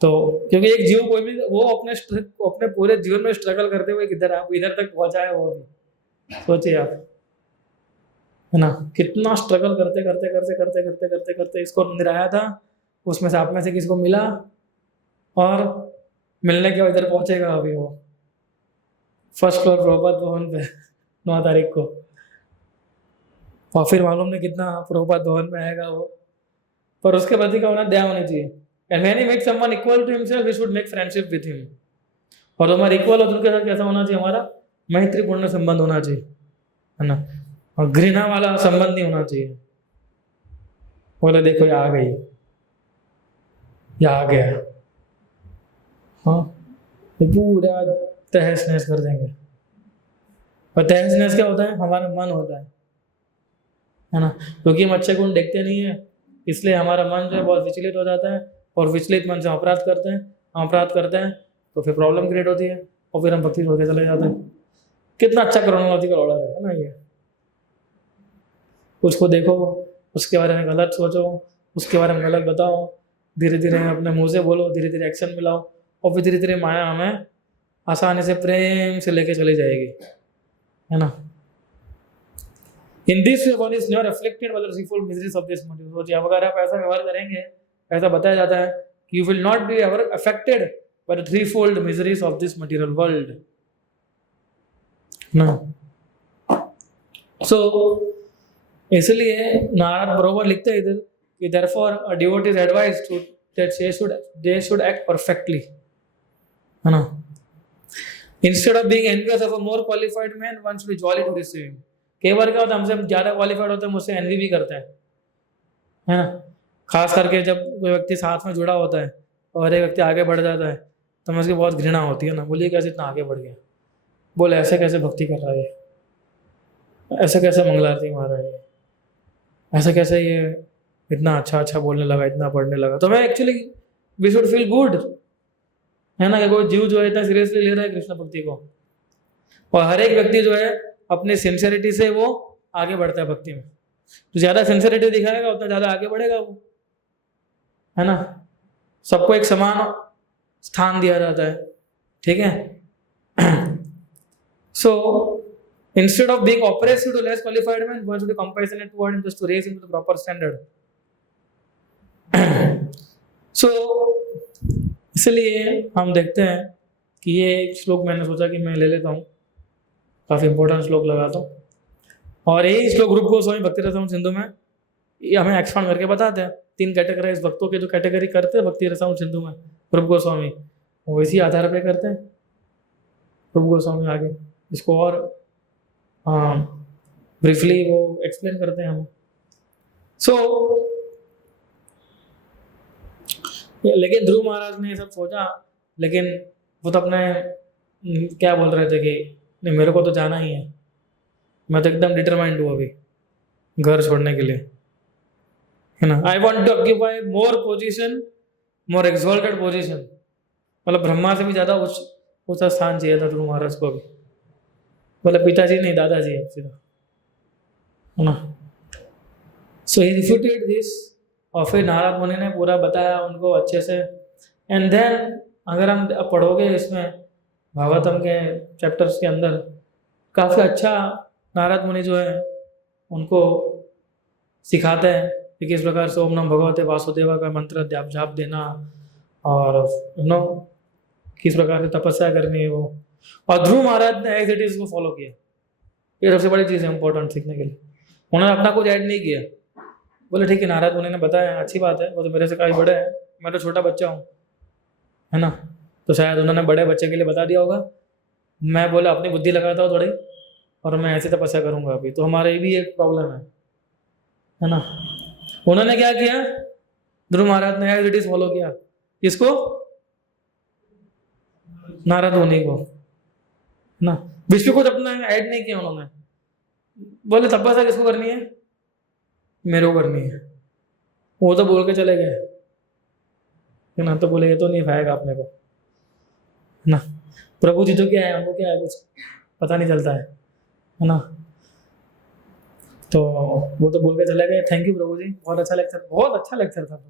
तो क्योंकि एक जीव कोई भी वो अपने पूरे जीवन में स्ट्रगल करते हुए किधर आप इधर तक पहुंचा है, वो भी सोचिए आप, है ना, कितना स्ट्रगल करते करते करते करते करते करते करते इसको निराया था, उसमें से आप में से किसको मिला, और मिलने के बाद इधर पहुंचेगा अभी वो फर्स्ट फ्लोर प्रभुपाद भवन पे 9 तारीख को, और फिर मालूम नहीं कितना प्रभुपाद भवन में आएगा वो। पर उसके प्रति का होना दया होनी चाहिए। And when he make someone equal to himself, we should make friendship with him. और हमारा इक्वल हो तो उनके साथ कैसा होना चाहिए, हमारा मैत्रीपूर्ण संबंध होना चाहिए, है ना, और घृणा वाला संबंध नहीं होना चाहिए। बोले देखो ये आ गई, ये आ गया, हाँ, तो पूरा तहस नहस कर देंगे। और तहस नहस क्या होता है, हमारा मन होता है ना, क्योंकि हम अच्छे गुण देखते नहीं है, इसलिए हमारा मन जो है बहुत विचलित हो जाता है, और विचलित मन से हम अपराध करते हैं, हम अपराध करते हैं तो फिर प्रॉब्लम क्रिएट होती है, और फिर हम भक्ति छोड़ के चले जाते हैं। कितना अच्छा क्रोनोलॉजिकल ऑर्डर है ना ये। उसको देखो, उसके बारे में गलत सोचो, उसके बारे में गलत बताओ, धीरे धीरे अपने मुंह से बोलो, धीरे धीरे एक्शन मिलाओ, और फिर धीरे धीरे माया हमें आसानी से प्रेम से लेके चली जाएगी, है ना। In this way, one is never afflicted by the threefold miseries of this material world. अब अगर आप ऐसा व्यवहार करेंगे, ऐसा बताया जाता है कि you will not be ever affected by the threefold miseries of this material world. No. So, इसलिए नारद बरोबर लिखते हैं इधर कि therefore a devotee is advised to that they should act perfectly, है ना. Instead of being envious of a more qualified man, one should be jolly to receive him. कई बार क्या होता है, हमसे ज़्यादा क्वालिफाइड होते हैं, मुझसे एनवी भी करते हैं, है ना। खास करके जब कोई व्यक्ति साथ में जुड़ा होता है और एक व्यक्ति आगे बढ़ जाता है तो हमें उसकी बहुत घृणा होती है ना, बोलिए कैसे इतना आगे बढ़ गया, बोले ऐसे कैसे भक्ति कर रहा है, ऐसे कैसे मंगलारती मार रहा है, ऐसे कैसे ये इतना अच्छा बोलने लगा, इतना पढ़ने लगा। तो मैं actually we should feel good, है ना, कि कोई जीव जो है इतना सीरियसली ले रहा है कृष्ण भक्ति को, और हर एक व्यक्ति जो है अपनी सिंसियरिटी से वो आगे बढ़ता है भक्ति में। तो ज़्यादा सिंसियरिटी दिखाएगा उतना ज़्यादा आगे बढ़ेगा वो, है ना। सबको एक समान स्थान दिया जाता है, ठीक है। So instead of being oppressive to less qualified man, one should be compassionate toward him just to raise him to the proper standard. So इसलिए हम देखते हैं कि ये एक श्लोक मैंने सोचा कि मैं ले लेता हूँ, काफ़ी इंपॉर्टेंट श्लोक लगाता हूँ, और यही श्लोक रूप गोस्वामी भक्ति रसायन सिंधु में ये हमें एक्सपांड करके बताते हैं। 3 कैटेगराइज भक्तों के जो कैटेगरी करते हैं भक्ति रसायन सिंधु में रूप गोस्वामी, वो इसी आधार पे करते हैं रूप गोस्वामी आगे इसको और ब्रीफली वो एक्सप्लेन करते हैं हमें। सो लेकिन ध्रुव महाराज ने ये सब सोचा, लेकिन वो तो अपने क्या बोल रहे थे कि नहीं मेरे को तो जाना ही है, मैं तो एकदम डिटरमाइंड हूँ अभी घर छोड़ने के लिए, है ना। I want to occupy more position, more exalted position, मतलब ब्रह्मा से भी ज़्यादा ऊंचा स्थान चाहिए था ध्रुव महाराज को अभी। बोले पिताजी नहीं दादाजी अब सीधा, है ना। सो ही रिफ्यूटेड दिस, और फिर नारद मुनि ने पूरा बताया उनको अच्छे से। एंड देन अगर हम पढ़ोगे इसमें भागवतम के चैप्टर्स के अंदर काफ़ी अच्छा नारद मुनि जो है उनको सिखाते हैं कि किस प्रकार से ओम नमः भगवते वासुदेवा का मंत्र जाप देना, और किस प्रकार से तपस्या करनी है वो। और ध्रुव महाराज ने एज इट इज को फॉलो किया, ये सबसे बड़ी चीज़ है इंपॉर्टेंट सीखने के लिए। उन्होंने अपना कुछ ऐड नहीं किया, बोले ठीक है नारद मुनि ने बताया अच्छी बात है, वो तो मेरे से काफ़ी बड़े हैं, मैं तो छोटा बच्चा हूँ, है ना, तो शायद उन्होंने बड़े बच्चे के लिए बता दिया होगा। मैं बोला अपनी बुद्धि लगाता हूँ थोड़ी, और मैं ऐसे तपस्या करूँगा अभी। तो हमारे भी एक प्रॉब्लम है ना। उन्होंने क्या किया, ध्रुव महाराज ने एज इट इज फॉलो किया। किसको? नारद मुनि को ना। विश्व को अपना ऐड नहीं किया उन्होंने। बोले तपस्या किसको करनी है? मेरे को करनी है। वो तो बोल के चले गए है ना, तो बोले ये तो नहीं खाएगा अपने को ना। प्रभु जी तो क्या है, हमको क्या है, कुछ पता नहीं चलता है ना। तो वो तो बोल के चले गए, थैंक यू प्रभु जी, बहुत अच्छा लेक्चर था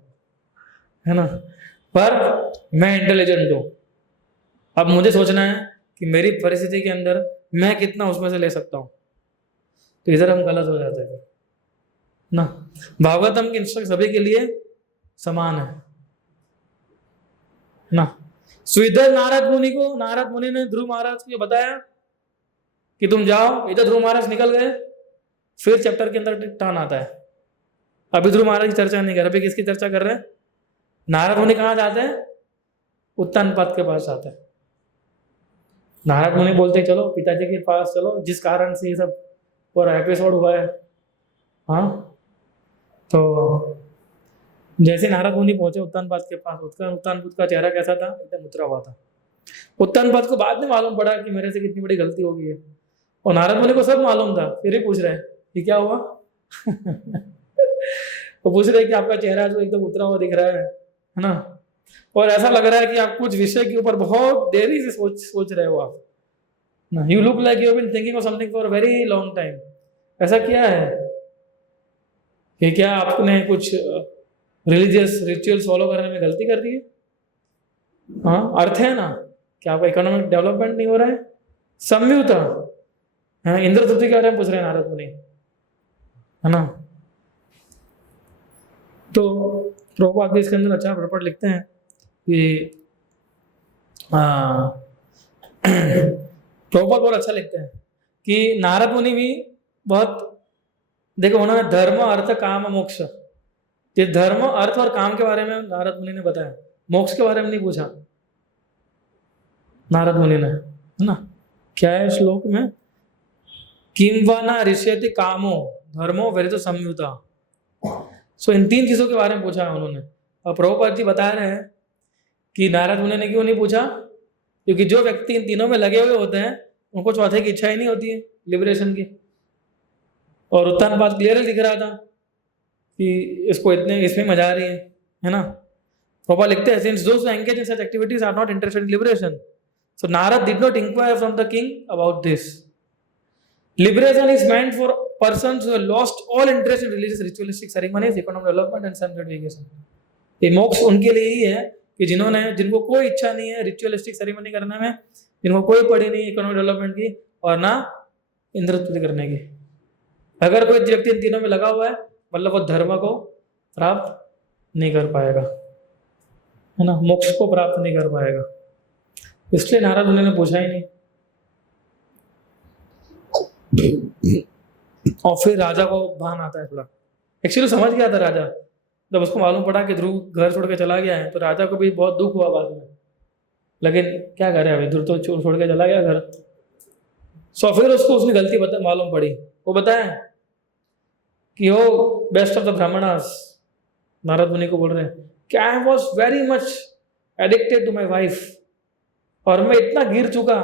है ना। पर मैं इंटेलिजेंट हूँ, अब मुझे सोचना है कि मेरी परिस्थिति के अंदर मैं कितना उसमें से ले सकता हूँ। तो इधर हम गलत हो जाते हैं ना। भागवतम की इंस्ट्रक्शन सभी के लिए समान है ना। सो इधर नारद मुनि ने ध्रुव महाराज को ये बताया कि तुम जाओ, इधर ध्रुव महाराज निकल गए। फिर चैप्टर के अंदर टर्न आता है। अभी ध्रुव महाराज की चर्चा नहीं कर रहे, अभी किसकी चर्चा कर रहे हैं? नारद मुनि कहाँ जाते हैं? उत्तानपाद के पास जाते हैं। नारद मुनि बोलते हैं चलो पिताजी के पास चलो, जिस कारण से ये सब पूरा एपिसोड हुआ है। हाँ, तो जैसे नारद मुनि पहुंचे उत्तानपाद के पास, उत्तानपाद का चेहरा कैसा था? एकदम उतरा हुआ था। उत्तानपाद को बाद में मालूम पड़ा कि मेरे से कितनी बड़ी गलती हो गई है, और नारद मुनि को सब मालूम था, फिर ही पूछ रहे हैं कि क्या हुआ। वो पूछ रहे हैं कि आपका चेहरा जो एकदम उतरा हुआ दिख रहा है ना, और ऐसा लग रहा है कि आप कुछ विषय के ऊपर बहुत देरी से सोच रहे हो आप ना। You look like you have been thinking of something for a very long time. ऐसा क्या है कि क्या आपने कुछ रिलीजियस रिचुअल्स फॉलो करने में गलती कर दी है? हाँ, अर्थ है ना कि आपका इकोनॉमिक डेवलपमेंट नहीं हो रहा है, सम्यूता है। इंद्र तृप्ति के बारे में पूछ रहे हैं नारद मुनि, है ना। तो प्रभुपाद इसके अंदर अच्छा प्रॉपर लिखते हैं कि प्रभुपाद बहुत अच्छा लिखते हैं कि नारद मुनि भी बहुत, देखो उन्होंने धर्म अर्थ काम मोक्ष, ये धर्म अर्थ और काम के बारे में नारद मुनि ने बताया, मोक्ष के बारे में नहीं पूछा नारद मुनि ने, है ना। क्या है श्लोक में? किम वा न ऋष्यति कामो धर्मो वरितो संयुता। सो इन तीन चीजों के बारे में पूछा है उन्होंने। और प्रभुपाद जी बता रहे हैं कि नारद मुनि ने क्यों नहीं पूछा, क्योंकि जो व्यक्ति इन तीनों में लगे हुए होते हैं उनको चौथे की इच्छा ही नहीं होती है लिबरेशन की। और उत्तानपाद क्लियरली दिख रहा था कि इसको इतने इसमें मजा आ रही है ना। प्रभुपाद लिखते हैं since those who engage in such activities are not interested in liberation, so Narada did not inquire from the king about this. Liberation is meant for persons who have lost all interest in religious ritualistic ceremonies, economic development and self gratification. ये मोक्ष उनके लिए ही है कि जिनको कोई इच्छा नहीं है रिचुअलिस्टिक सेरेमनी करने में, जिनको कोई पड़ी नहीं इकोनॉमिक डेवलपमेंट की और ना इंद्र स्तुति करने की। अगर कोई व्यक्ति इन तीनों में लगा हुआ है मतलब वो धर्म को प्राप्त नहीं कर पाएगा, है ना, मोक्ष को प्राप्त नहीं कर पाएगा। इसलिए नारद मुनि ने पूछा ही नहीं। और फिर राजा को भान आता है थोड़ा, एक्चुअली समझ गया था राजा, जब उसको मालूम पड़ा कि ध्रुव घर छोड़ के चला गया है तो राजा को भी बहुत दुख हुआ बाद में, लेकिन क्या करे अभी, ध्रुव तो छोड़ के चला गया घर। सो फिर उसको उसने गलती मालूम पड़ी, वो बताया कि वो best of the Brahmanas, Narada Muni को बोल रहे हैं कि I was very much addicted to my wife, और मैं इतना गिर चुका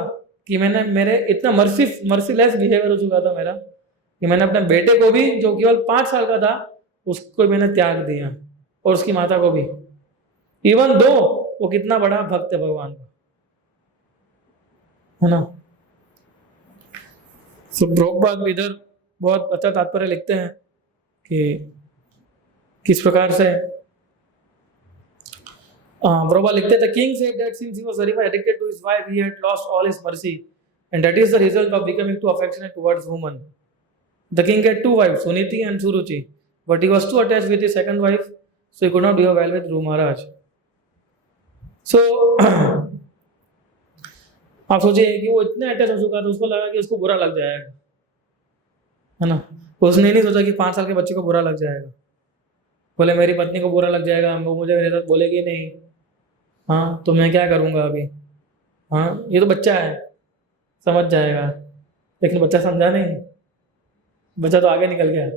कि मैंने मेरे इतना मर्सीलेस बिहेवियर हो चुका था मेरा कि मैंने अपने बेटे को भी जो केवल 5 साल का था उसको मैंने त्याग दिया, और उसकी माता को भी, इवन दो वो कितना बड़ा भक्त है भगवान का, है ना। सो प्रभुपाद इधर बहुत अच्छा तात्पर्य लिखते हैं कि किस प्रकार से प्रभुपाद लिखते हैं, the king said that since he was very much addicted to his wife, he had lost all his mercy, and that is the result of becoming too affectionate towards women. The king had 2 wives, Suniti and Suruchi, but he was too attached with his second wife, so he could not behave well with Dhruv Maharaj. So आप सोचिए कि वो इतने अटैच हो चुका था, उसको लगा कि उसको बुरा लग जाएगा, है ना। उसने नहीं सोचा कि 5 साल के बच्चे को बुरा लग जाएगा। बोले मेरी पत्नी को बुरा लग जाएगा, वो मुझे मेरे साथ बोलेगी नहीं, हाँ तो मैं क्या करूँगा अभी, हाँ ये तो बच्चा है समझ जाएगा, लेकिन बच्चा समझा नहीं, बच्चा तो आगे निकल गया।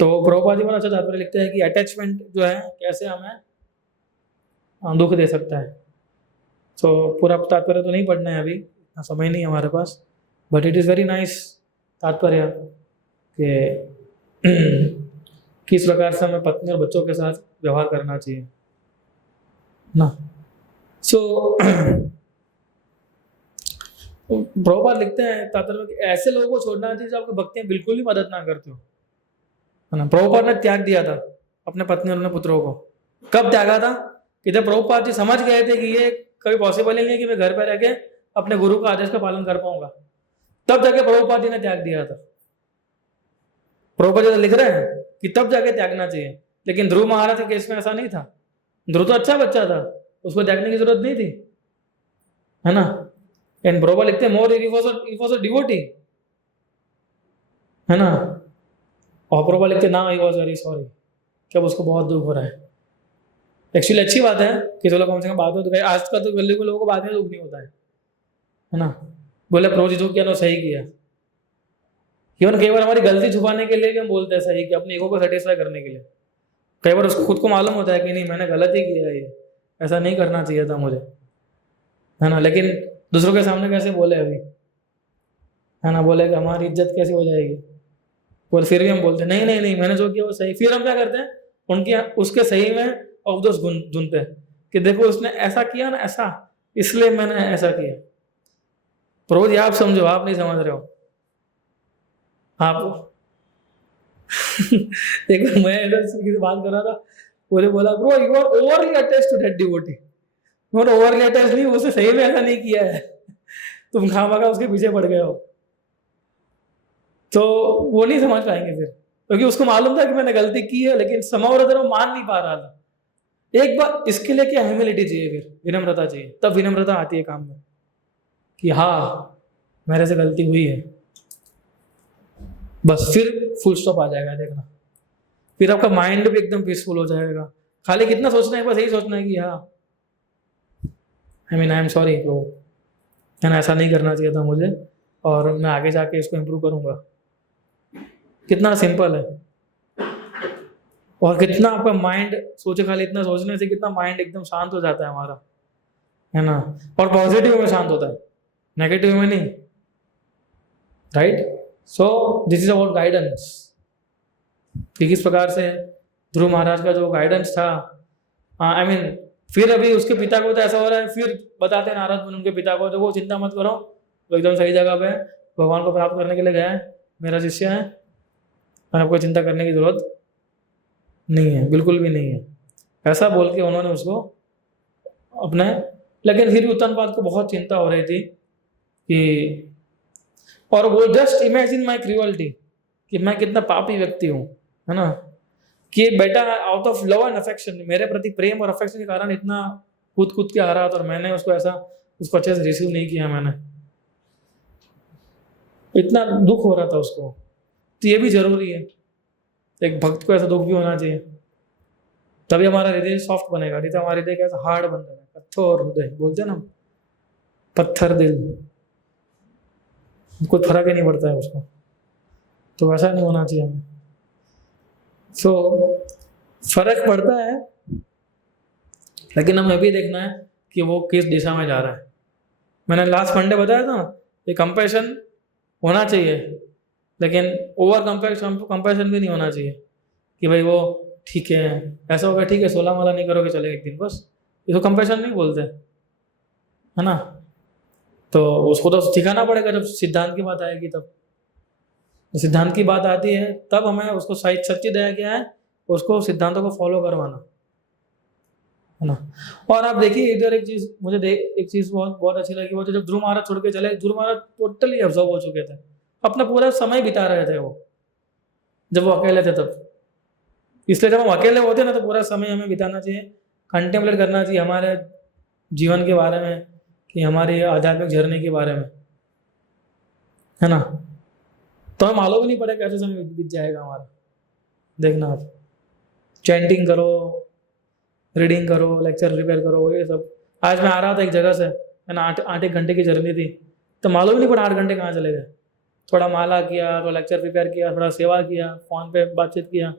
तो प्रभुपाद जी बड़ा अच्छा तात्पर्य लिखते हैं कि अटैचमेंट जो है कैसे हमें दुख दे सकता है। तो पूरा तात्पर्य तो नहीं पढ़ना है, अभी इतना समय नहीं है हमारे पास, but it is very nice तात्पर्य कि किस प्रकार से हमें पत्नी और बच्चों के साथ व्यवहार करना चाहिए ना। सो प्रभुपाद लिखते हैं तात्पर्य में कि ऐसे लोगों को छोड़ना चाहिए जो आपकी भक्ति में बिल्कुल भी मदद ना करते हो, है ना। प्रभुपाद ने त्याग दिया था अपने पत्नी और अपने पुत्रों को। कब त्यागा था? कि जब प्रभुपाद जी समझ गए थे कि ये कभी पॉसिबल ही नहीं है कि मैं घर पर रह के अपने गुरु का आदेश का पालन कर पाऊंगा, तब जाके प्रभुपाद जी ने त्याग दिया था। प्रभुपाद जी लिख रहे हैं कि तब जाके त्यागना चाहिए, लेकिन ध्रुव महाराज के केस में ऐसा नहीं था। ध्रुव तो अच्छा बच्चा था, उसको त्यागने की जरूरत नहीं थी, है ना। एंड प्रभुपाद लिखते हैं मोर ही वाज अ डिवोटी, है ना। और प्रभुपाद लिखते ना ही वाज वेरी सॉरी, क्या उसको बहुत दुख हो रहा है। एक्चुअली अच्छी बात है कि चलो कम से कम बाद में तो आज का तो गली के लोगों को बाद में दुख नहीं होता है ना। बोले प्रभु जी जो किया ना सही किया। इवन कई बार हमारी गलती छुपाने के लिए भी हम बोलते हैं सही कि अपने ईगो को सेटिस्फाई करने के लिए। कई बार उसको खुद को मालूम होता है कि नहीं मैंने गलत ही किया है, ये ऐसा नहीं करना चाहिए था मुझे, है ना। लेकिन दूसरों के सामने कैसे बोले अभी, है ना, बोले कि हमारी इज्जत कैसे हो जाएगी। और फिर भी हम बोलते हैं नहीं नहीं नहीं मैंने जो किया वो सही। फिर हम क्या करते हैं उनके उसके सही में अवदोष ढूंढते हैं कि देखो उसने ऐसा किया ना, ऐसा इसलिए मैंने ऐसा किया। प्रभु जी आप समझो, आप नहीं समझ रहे हो आप। एक बार मैं इधर से बात कर रहा था, बोले बोला bro you are overly attached to that devotee. मैं ओवरली अटैच्ड नहीं, उसने सही में ऐसा नहीं किया है, तुम खामखा उसके पीछे पड़ गए हो। तो वो नहीं समझ पाएंगे फिर, क्योंकि उसको मालूम था कि मैंने गलती की है, लेकिन समाव वो मान नहीं पा रहा था। एक बार इसके लिए क्या ह्यूमिलिटी चाहिए, फिर विनम्रता चाहिए, तब विनम्रता आती है काम में कि हाँ मेरे से गलती हुई है, बस फिर फुल स्टॉप आ जाएगा। देखना फिर आपका माइंड भी एकदम पीसफुल हो जाएगा। खाली कितना सोचना है, बस यही सोचना है कि हाँ आई एम सॉरी ब्रो, है ना, ऐसा नहीं करना चाहिए था मुझे, और मैं आगे जाके इसको इम्प्रूव करूंगा। कितना सिंपल है, और कितना आपका माइंड सोचे, खाली इतना सोचने से कितना माइंड एकदम शांत हो जाता है हमारा, है ना। और पॉजिटिव में शांत होता है, नेगेटिव में नहीं, right. So this is about guidance, कि किस प्रकार से ध्रुव महाराज का जो गाइडेंस था। आई मीन फिर अभी उसके पिता को तो ऐसा हो रहा है, फिर बताते नारद मुनि उनके पिता को, तो वो चिंता मत करो, वो एकदम सही जगह पे है, भगवान को प्राप्त करने के लिए गया है, मेरा शिष्य है, आपको चिंता करने की जरूरत नहीं है, बिल्कुल भी नहीं है, ऐसा बोल के उन्होंने उसको अपने। लेकिन फिर भी उत्तानपाद को बहुत चिंता हो रही थी कि, और वो जस्ट इमेजिन माई क्रूअल्टी, कि मैं कितना पापी व्यक्ति हूँ, है ना, कि बेटा out of love and affection, मेरे प्रति प्रेम और अफेक्शन के कारण इतना कूद के आ रहा था, और मैंने उसको उसको अच्छे से रिसीव नहीं किया, मैंने इतना दुख हो रहा था उसको। तो ये भी जरूरी है, एक भक्त को ऐसा दुख भी होना चाहिए, तभी हमारा हृदय सॉफ्ट बनेगा। नहीं तो हमारा हृदय कैसा हार्ड बन जाएगा, कठोर हृदय बोलते हैं ना, पत्थर दिल, कोई फर्क ही नहीं पड़ता है उसको, तो वैसा नहीं होना चाहिए हमें। सो फर्क पड़ता है, लेकिन हमें भी देखना है कि वो किस दिशा में जा रहा है। मैंने लास्ट मंडे बताया था, ये कंपैशन होना चाहिए, लेकिन ओवर कंपैशन भी नहीं होना चाहिए कि भाई वो ठीक है, ऐसा होगा ठीक है, 16 माला नहीं करोगे चलेगा एक दिन बस, ये तो कंपैशन नहीं बोलते, है ना। तो उसको तो सिखाना पड़ेगा, जब सिद्धांत की बात आएगी तब, सिद्धांत की बात आती है तब हमें उसको सच्ची दया क्या है, उसको सिद्धांतों को फॉलो करवाना, है ना। और आप देखिए इधर एक चीज मुझे एक चीज बहुत अच्छी लगी, वो जब ध्रुव महाराज छोड़ के चले, ध्रुव महाराज टोटली ऑब्जर्व हो चुके थे, अपना पूरा समय बिता रहे थे वो, जब वो अकेले थे तब। इसलिए जब हम अकेले होते ना, तो पूरा समय हमें बिताना चाहिए, कंटेम्पलेट करना चाहिए हमारे जीवन के बारे में, कि हमारे आध्यात्मिक झरने के बारे में, है ना। तो हमें मालूम ही नहीं पड़ेगा कैसे समय बीत जाएगा हमारा। देखना आप चैंटिंग करो, रीडिंग करो, लेक्चर प्रिपेयर करो, ये सब। आज मैं आ रहा था एक जगह से, है ना, 8 घंटे की जर्नी थी, तो मालूम ही नहीं पड़ा 8 घंटे कहाँ चले गए। थोड़ा माला किया, थोड़ा लेक्चर प्रिपेयर किया, थोड़ा सेवा किया, फोन पे बातचीत किया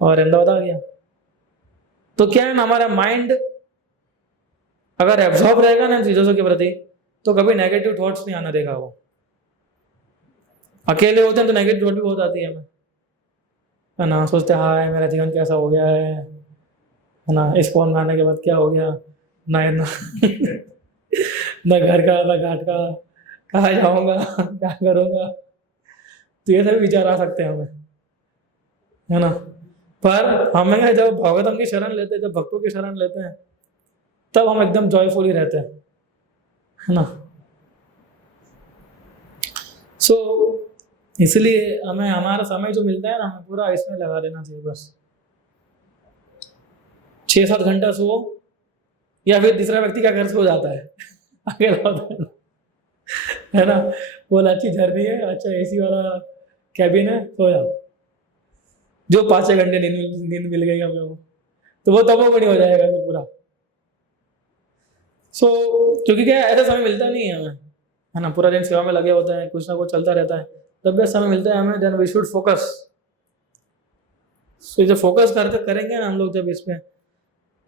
और अहमदाबाद आ गया। तो क्या है ना, हमारा माइंड अगर एब्जॉर्ब रहेगा ना इन चीजों के प्रति तो कभी नेगेटिव थॉट्स नहीं आना देगा वो। अकेले होते हैं तो नेगेटिव थॉट भी बहुत आती है हमें, है ना, सोचते हाय मेरा जीवन कैसा हो गया है ना, इस फोन में आने के बाद क्या हो गया, ना ना ना घर का ना घाट का, कहाँ जाऊंगा क्या करूंगा, तो ये सभी विचार आ सकते हैं हमें, है ना। पर हमें जब भगवतम की शरण लेते हैं, जब भक्तों की शरण लेते हैं, तब हम एकदम जॉयफुली रहते हैं, है ना। सो इसलिए हमें हमारा समय जो मिलता है ना, हमें पूरा इसमें लगा देना चाहिए बस। 6-7 घंटा सो, या फिर तीसरा व्यक्ति क्या घर सो जाता है अकेला होता है ना, बोला अच्छी जर्नी है, अच्छा एसी वाला कैबिन है, सो जाओ। जो 5-6 घंटे नींद मिल गई हमें वो, तो वो तपोबनी हो जाएगा फिर पूरा। सो क्योंकि क्या ऐसा समय मिलता नहीं है हमें, है ना, पूरा दिन सेवा में लगे होते हैं, कुछ ना कुछ चलता रहता है, तब भी समय मिलता है हमें, देन वी शुड फोकस। सो जब फोकस करते करेंगे ना हम लोग जब इसमें,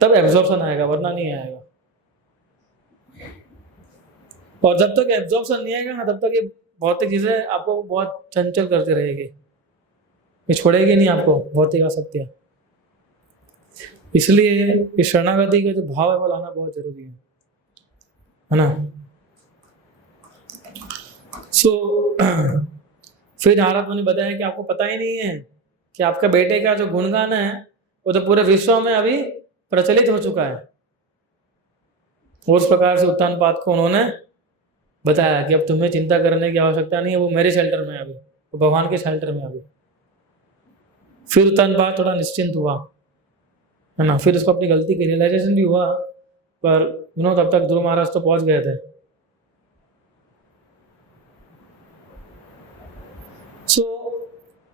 तब एब्जॉर्प्शन आएगा, वरना नहीं आएगा। और जब तक एब्जॉर्प्शन नहीं आएगा ना, तब तक ये भौतिक चीजें आपको बहुत चंचल करती रहेगी, ये छोड़ेगी नहीं आपको भौतिक आसक्तियां। इसलिए इस शरणागति का जो भाव है वो लाना बहुत जरूरी है ना। सो फिर नारद मुनि बताया कि आपको पता ही नहीं है कि आपका बेटे का जो गुणगान है वो तो पूरे विश्व में अभी प्रचलित हो चुका है। उस प्रकार से उत्तानपाद को उन्होंने बताया कि अब तुम्हें चिंता करने की आवश्यकता नहीं है, वो मेरे शेल्टर में है अभी, वो भगवान के शेल्टर में अभी। फिर उत्तानपाद थोड़ा निश्चिंत हुआ, है ना, फिर उसको अपनी गलती की रियलाइजेशन भी हुआ, पर तब तक ध्रुव महाराज तो पहुंच गए थे। सो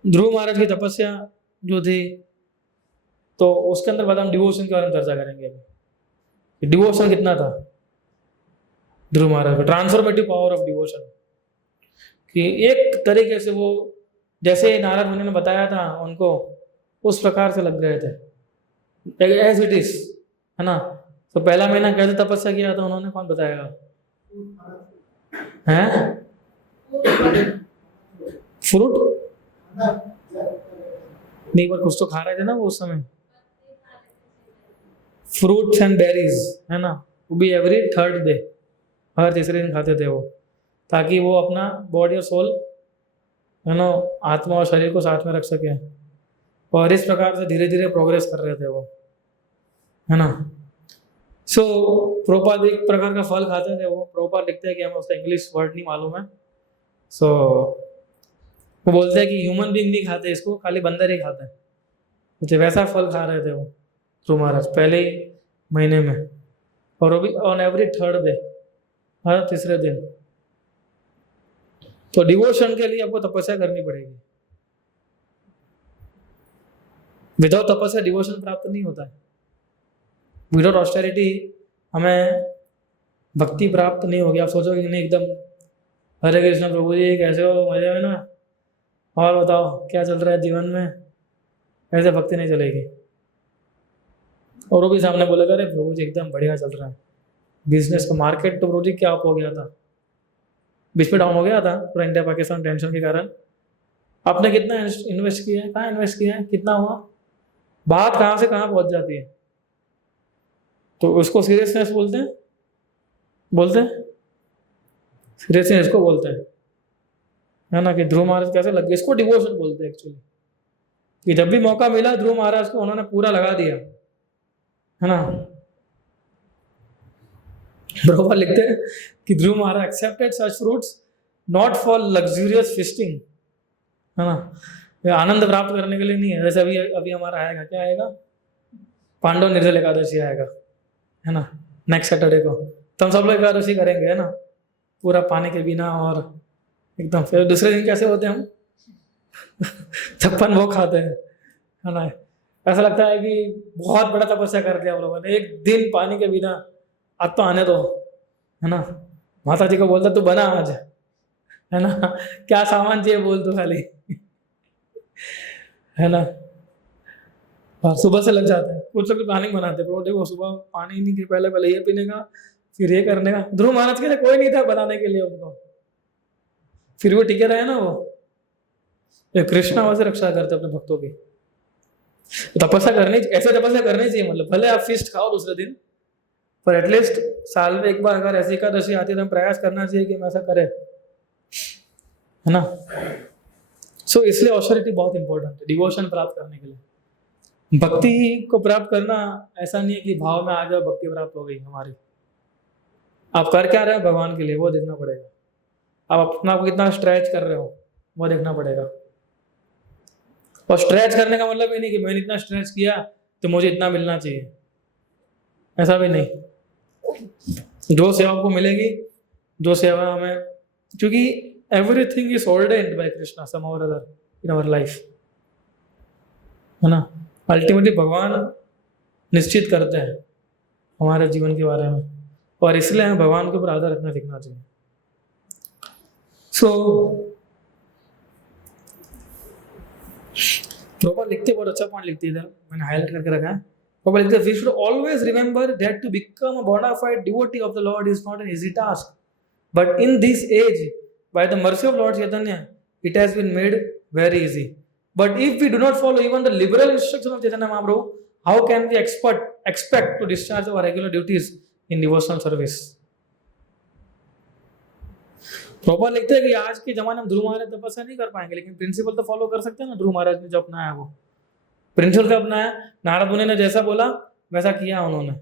ध्रुव महाराज की तपस्या जो थी, तो उसके अंदर बाद हम डिवोशन के बारे में चर्चा करेंगे अभी। डिवोशन कितना था ध्रुव महाराज का, ट्रांसफॉर्मेटिव पावर ऑफ डिवोशन, कि एक तरीके से वो जैसे नारद मुनि ने बताया था उनको, उस प्रकार से लग गए थे एज इट इज, है ना। तो पहला महीना कैसे तपस्या किया था उन्होंने, कौन बताएगा? हैं? फ्रूट नहीं, पर कुछ तो खा रहे थे ना वो उस समय, फ्रूट्स एंड बेरीज, है ना, वो भी एवरी 3rd डे, हर तीसरे दिन खाते थे वो, ताकि वो अपना बॉडी और सोल, है ना, आत्मा और शरीर को साथ में रख सके। और इस प्रकार से धीरे धीरे प्रोग्रेस कर रहे थे वो, है ना। सो प्रोपाद एक प्रकार का फल खाते थे वो। प्रोपाद लिखते हैं कि हमें उसका इंग्लिश वर्ड नहीं मालूम है। सो वो बोलते हैं कि ह्यूमन बीइंग नहीं खाते इसको, खाली बंदर ही खाते हैं। तो वैसा फल खा रहे थे वो ध्रुव महाराज पहले ही महीने में, और वो भी ऑन एवरी 3rd डे, हर तीसरे दिन। तो डिवोशन के लिए आपको तपस्या करनी पड़ेगी। विदाउट तपस्या डिवोशन प्राप्त नहीं होता है। विदाउट ऑस्टेरिटी हमें भक्ति प्राप्त नहीं होगी। आप सोचोगे कि नहीं एकदम हरे कृष्ण प्रभु जी कैसे हो, मजे में ना, और बताओ क्या चल रहा है जीवन में, ऐसे भक्ति नहीं चलेगी। और वो भी सामने बोलेगा अरे प्रभु जी एकदम बढ़िया चल रहा है बिजनेस को, मार्केट तो प्रभु जी क्या अप हो गया था, बीच में डाउन हो गया था पूरा इंडिया पाकिस्तान टेंशन के कारण। आपने कितना इन्वेस्ट किया है, कहाँ इन्वेस्ट किया है, कितना हुआ, बात कहाँ से कहाँ पहुंच जाती है। तो उसको सीरियसनेस बोलते हैं, सीरियसनेस इसको बोलते हैं, है ना। कि ध्रुव महाराज कैसे लग गए, इसको डिवोशन बोलते हैं एक्चुअली। कि जब भी मौका मिला ध्रुव महाराज को उन्होंने पूरा लगा दिया, है ना। बरोबर लिखते हैं कि Dhruva Maharaj accepted such fruits not for luxurious feasting, है ना, आनंद प्राप्त करने के लिए नहीं है। जैसे अभी हमारा आएगा, क्या आएगा, पांडव निर्जल एकादशी आएगा, है ना, नेक्स्ट सैटरडे को। तो हम सब लोग एकादशी करेंगे, है ना, पूरा पानी के बिना और एकदम। फिर दूसरे दिन कैसे होते हैं हम 56 भोग खाते हैं, है ना। ऐसा लगता है कि बहुत बड़ा तपस्या कर दिया हम लोगों ने, एक दिन पानी के बिना, आज तो आने दो, है ना। माता जी को बोलता तू बना आज, है ना, क्या सामान चाहिए बोल दो खाली, है ना। और सुबह से लग जाते हैं, कुछ लोग प्लानिंग बनाते हैं, प्रभु देखो सुबह पानी नहीं के पहले पहले ये पीने का, फिर ये करने का। ध्रुव महाराज के लिए कोई नहीं था बनाने के लिए उनको, फिर वो टिके रहे ना वो। ये कृष्णा वैसे रक्षा करते अपने भक्तों की। तपस्या करनी, ऐसे तपस्या करनी चाहिए, मतलब भले आप फिस्ट खाओ दूसरे दिन, पर एटलीस्ट साल में एक बार अगर ऐसी एकादशी आती है तो हम प्रयास करना चाहिए कि हम ऐसा करें, है ना। सो इसलिए ऑस्टेरिटी बहुत इंपॉर्टेंट है डिवोशन प्राप्त करने के लिए। भक्ति को प्राप्त करना ऐसा नहीं है कि भाव में आ जाओ भक्ति प्राप्त हो गई हमारी। आप कर क्या रहे हो भगवान के लिए वो देखना पड़ेगा। आप अपना को कितना स्ट्रेच कर रहे हो वो देखना पड़ेगा। और स्ट्रेच करने का मतलब ये नहीं कि मैंने इतना स्ट्रेच किया तो मुझे इतना मिलना चाहिए, ऐसा भी नहीं। जो सेवा आपको मिलेगी, जो सेवा हमें, क्योंकि everything is ordained by Krishna some और अदर इन आवर लाइफ, है ना। अल्टीमेटली भगवान निश्चित करते हैं हमारे जीवन के बारे में, और इसलिए हमें भगवान के ऊपर आदर रखना सीखना चाहिए। सो प्रभुपाद लिखते, बहुत अच्छा पॉइंट लिखते इधर, मैंने हाईलाइट करके रखा है। प्रभुपाद लिखते, we should always remember that to become a bona fide devotee of the Lord is not an easy task, but in this age by the mercy of Lord Chaitanya it has been made very easy. But if we do not follow even the liberal instruction of Chaitanya Mahaprabhu, how can we expect to discharge our regular duties in devotional service? Prabhupada लिखते हैं कि आज के जमाने में ध्रुव महाराज तपस्या नहीं कर पाएंगे, लेकिन प्रिंसिपल तो फॉलो कर सकते हैं ना। ध्रुव महाराज ने जो अपनाया वो प्रिंसिपल का अपनाया, नारद मुनि ने जैसा बोला वैसा किया उन्होंने।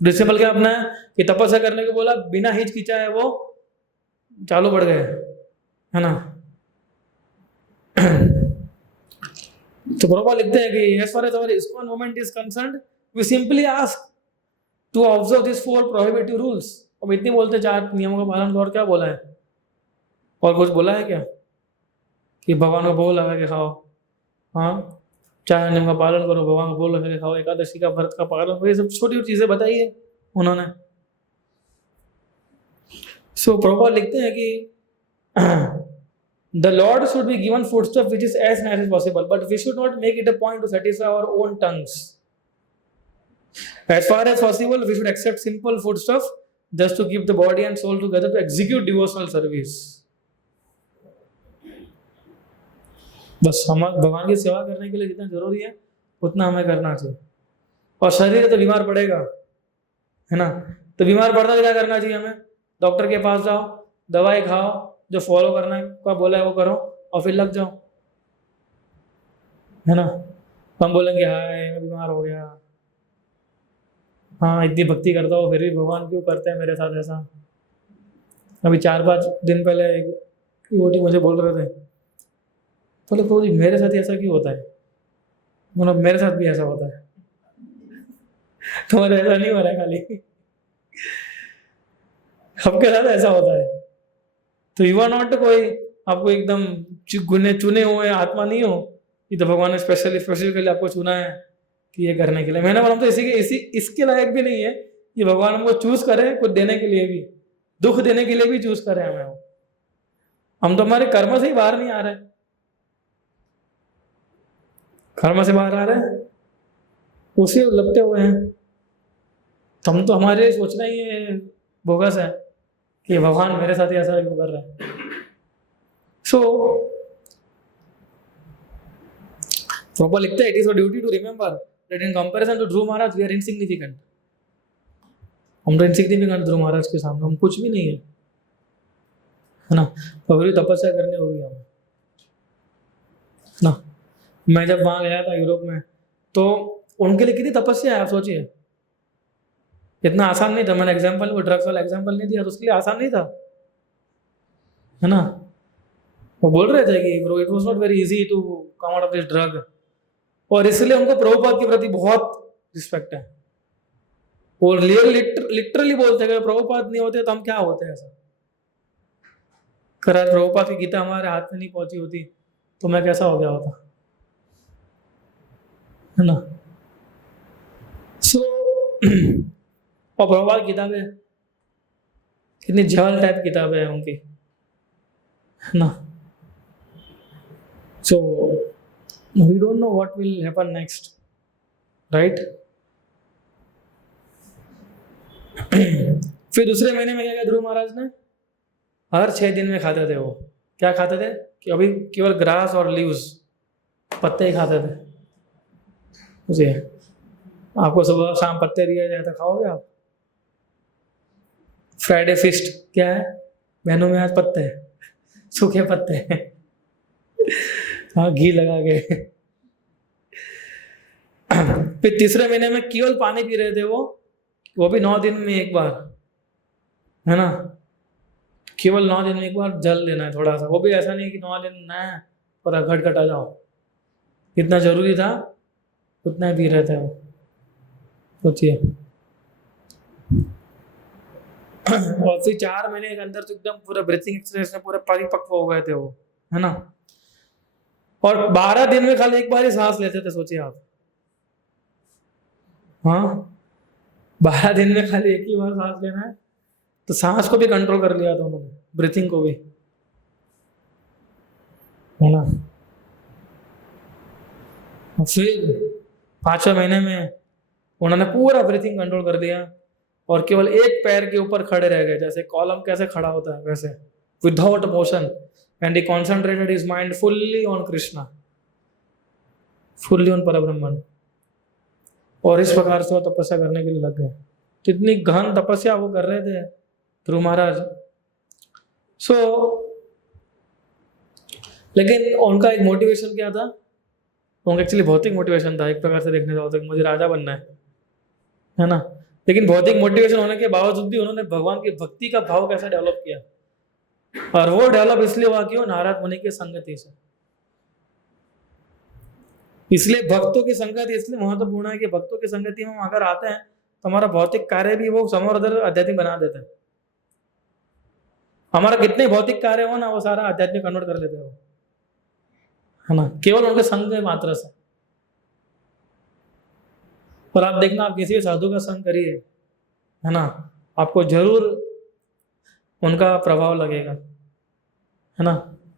प्रिंसिपल क्या अपनाया कि तपस्या करने को बोला, बिना हिचकिचाए वो चालू बढ़ गए, है ना। तो प्रभुपाद लिखते हैं कि as far as our ISKCON movement is concerned, we simply ask to observe these 4 prohibitive rules। अब इतनी बोलते 4 नियमों का पालन करो, और क्या बोला है, और कुछ बोला है क्या कि भगवान को भोग लगा के खाओ, हाँ 4 नियम का पालन करो, भगवान को भोग लगा के खाओ, एकादशी का व्रत का पालन करो, ये सब छोटी चीजें बताई है उन्होंने। सो प्रभुपाद लिखते हैं कि the Lord should be given foodstuff which is as nice as possible, but we should not make it a point to satisfy our own tongues. As far as possible, we should accept simple foodstuff just to keep the body and soul together to execute devotional service. बस हम भगवान की सेवा करने के लिए जितना जरूरी है उतना हमें करना चाहिए। और शरीर तो बीमार पड़ेगा, है ना, तो बीमार पड़ता क्या करना चाहिए हमें, डॉक्टर के पास जाओ, दवाई खाओ, जो फॉलो करना है क्या बोला है वो करो, और फिर लग जाओ, है ना। हम बोलेंगे हाय मैं बीमार हो गया, हाँ इतनी भक्ति करता हूँ फिर भी भगवान क्यों करते हैं मेरे साथ ऐसा। अभी 4-5 दिन पहले एक डिवोटी मुझे बोल रहे थे, बोले प्रभु जी मेरे साथ ही ऐसा क्यों होता है, मतलब मेरे साथ भी ऐसा होता है, तुम्हारे ऐसा नहीं हो रहा है खाली, सबके साथ ऐसा होता है। तो यू आर नॉट कोई आपको एकदम चुने हुए आत्मा नहीं हो, ये तो भगवान ने स्पेसिफिकली आपको चुना है कि ये करने के लिए। मैंने बोला हम तो इसके लायक भी नहीं है कि भगवान हमको चूज करे कुछ देने के लिए भी, दुख देने के लिए भी चूज करे हमें वो। हम तो हमारे कर्म से ही बाहर नहीं आ रहे, कर्म से बाहर आ रहे हैं, उसी लगते हुए हैं। हम तो हमारे सोचना ही बोगस है कि भगवान मेरे साथ ही ऐसा क्यों कर रहा है। सो प्रॉपर लिखते हैं, it is your duty to remember that in comparison to Dhruva Maharaj we are insignificant. हम तो इनसिग्निफिकेंट ध्रुव महाराज के सामने, हम कुछ भी नहीं है, है ना। पवित्र तपस्या करनी होगी हमें, ना। मैं जब वहां गया था यूरोप में, तो उनके लिए कितनी तपस्या है आप सोचिए, इतना आसान नहीं था। मैंने एग्जाम्पल वो ड्रग्स वाला एग्जाम्पल नहीं दिया तो उसके लिए आसान नहीं था, है ना। वो बोल रहे थे कि bro it was not very easy to come out of this drug, और इसलिए उनको प्रभुपाद के प्रति बहुत रिस्पेक्ट है। वो लिटरली बोलते हैं प्रभुपाद नहीं होते तो हम क्या होते हैं ऐसा। अगर प्रभुपाद की गीता हमारे हाथ में नहीं पहुंची होती तो मैं कैसा हो गया होता, है ना। सो और प्रभुपाद किताबें कितनी जहल टाइप किताबें हैं उनकी, है ना. So we don't know what will happen next, right? फिर दूसरे महीने में क्या किया ध्रुव महाराज ने, हर 6 दिन में खाते थे वो. क्या खाते थे कि अभी केवल ग्रास और लीव्स, पत्ते ही खाते थे. जी, आपको सुबह शाम पत्ते दिया जाए तो खाओगे आप? फ्राइडे फिस्ट क्या है मेनू में? आज पत्ते हैं, सूखे पत्ते हैं. हाँ, घी लगा के. फिर तीसरे महीने में केवल पानी पी रहे थे वो भी 9 दिन में एक बार, है ना. केवल 9 दिन में एक बार जल लेना है थोड़ा सा. वो भी ऐसा नहीं कि 9 दिन ना और घट आ जाओ. कितना जरूरी था उतना ही पी रहे थे वो. सोचिए. और फिर 4 महीने के अंदर तो एकदम पूरा ब्रीथिंग एक्सरसाइज में पूरे परिपक्व हो गए थे वो, है ना. और 12 दिन में खाली एक बार ही सांस लेते थे. सोचिए आप. हाँ, 12 दिन में खाली एक ही बार सांस लेना है. तो सांस को भी कंट्रोल कर लिया था उन्होंने, ब्रीथिंग को भी, है ना. और फिर 5वें महीने में उन्होंने पूरा ब्रीथिंग कंट्रोल कर दिया और केवल एक पैर के ऊपर खड़े रह गए. जैसे कॉलम कैसे खड़ा होता है वैसे, without motion. And he concentrated his mind fully on Krishna, fully on Parabrahman. और इस प्रकार से वो तपस्या करने के लिए लग गए. कितनी गहन तपस्या वो कर रहे थे ध्रुव महाराज. सो लेकिन उनका एक मोटिवेशन क्या था? उनका एक्चुअली भौतिक मोटिवेशन था एक प्रकार से देखने जाओ तो, मुझे राजा बनना है ना. लेकिन भौतिक मोटिवेशन होने के बावजूद भी उन्होंने भगवान की भक्ति का भाव कैसे डेवलप किया. और वो डेवलप इसलिए हुआ क्यों? नारद मुनि की संगति से. इसलिए भक्तों की संगति इसलिए महत्वपूर्ण है कि भक्तों की संगति में हम अगर आते हैं तो हमारा भौतिक कार्य भी वो समोरधर आध्यात्मिक बना देते हैं. हमारा कितने भौतिक कार्य हो ना वो सारा आध्यात्मिक कन्वर्ट कर लेते हो, है ना, केवल उनके संग मात्र से. और आप देखना, आप किसी साधु का संग करिए, है ना, आपको जरूर उनका प्रभाव लगेगा, है ना.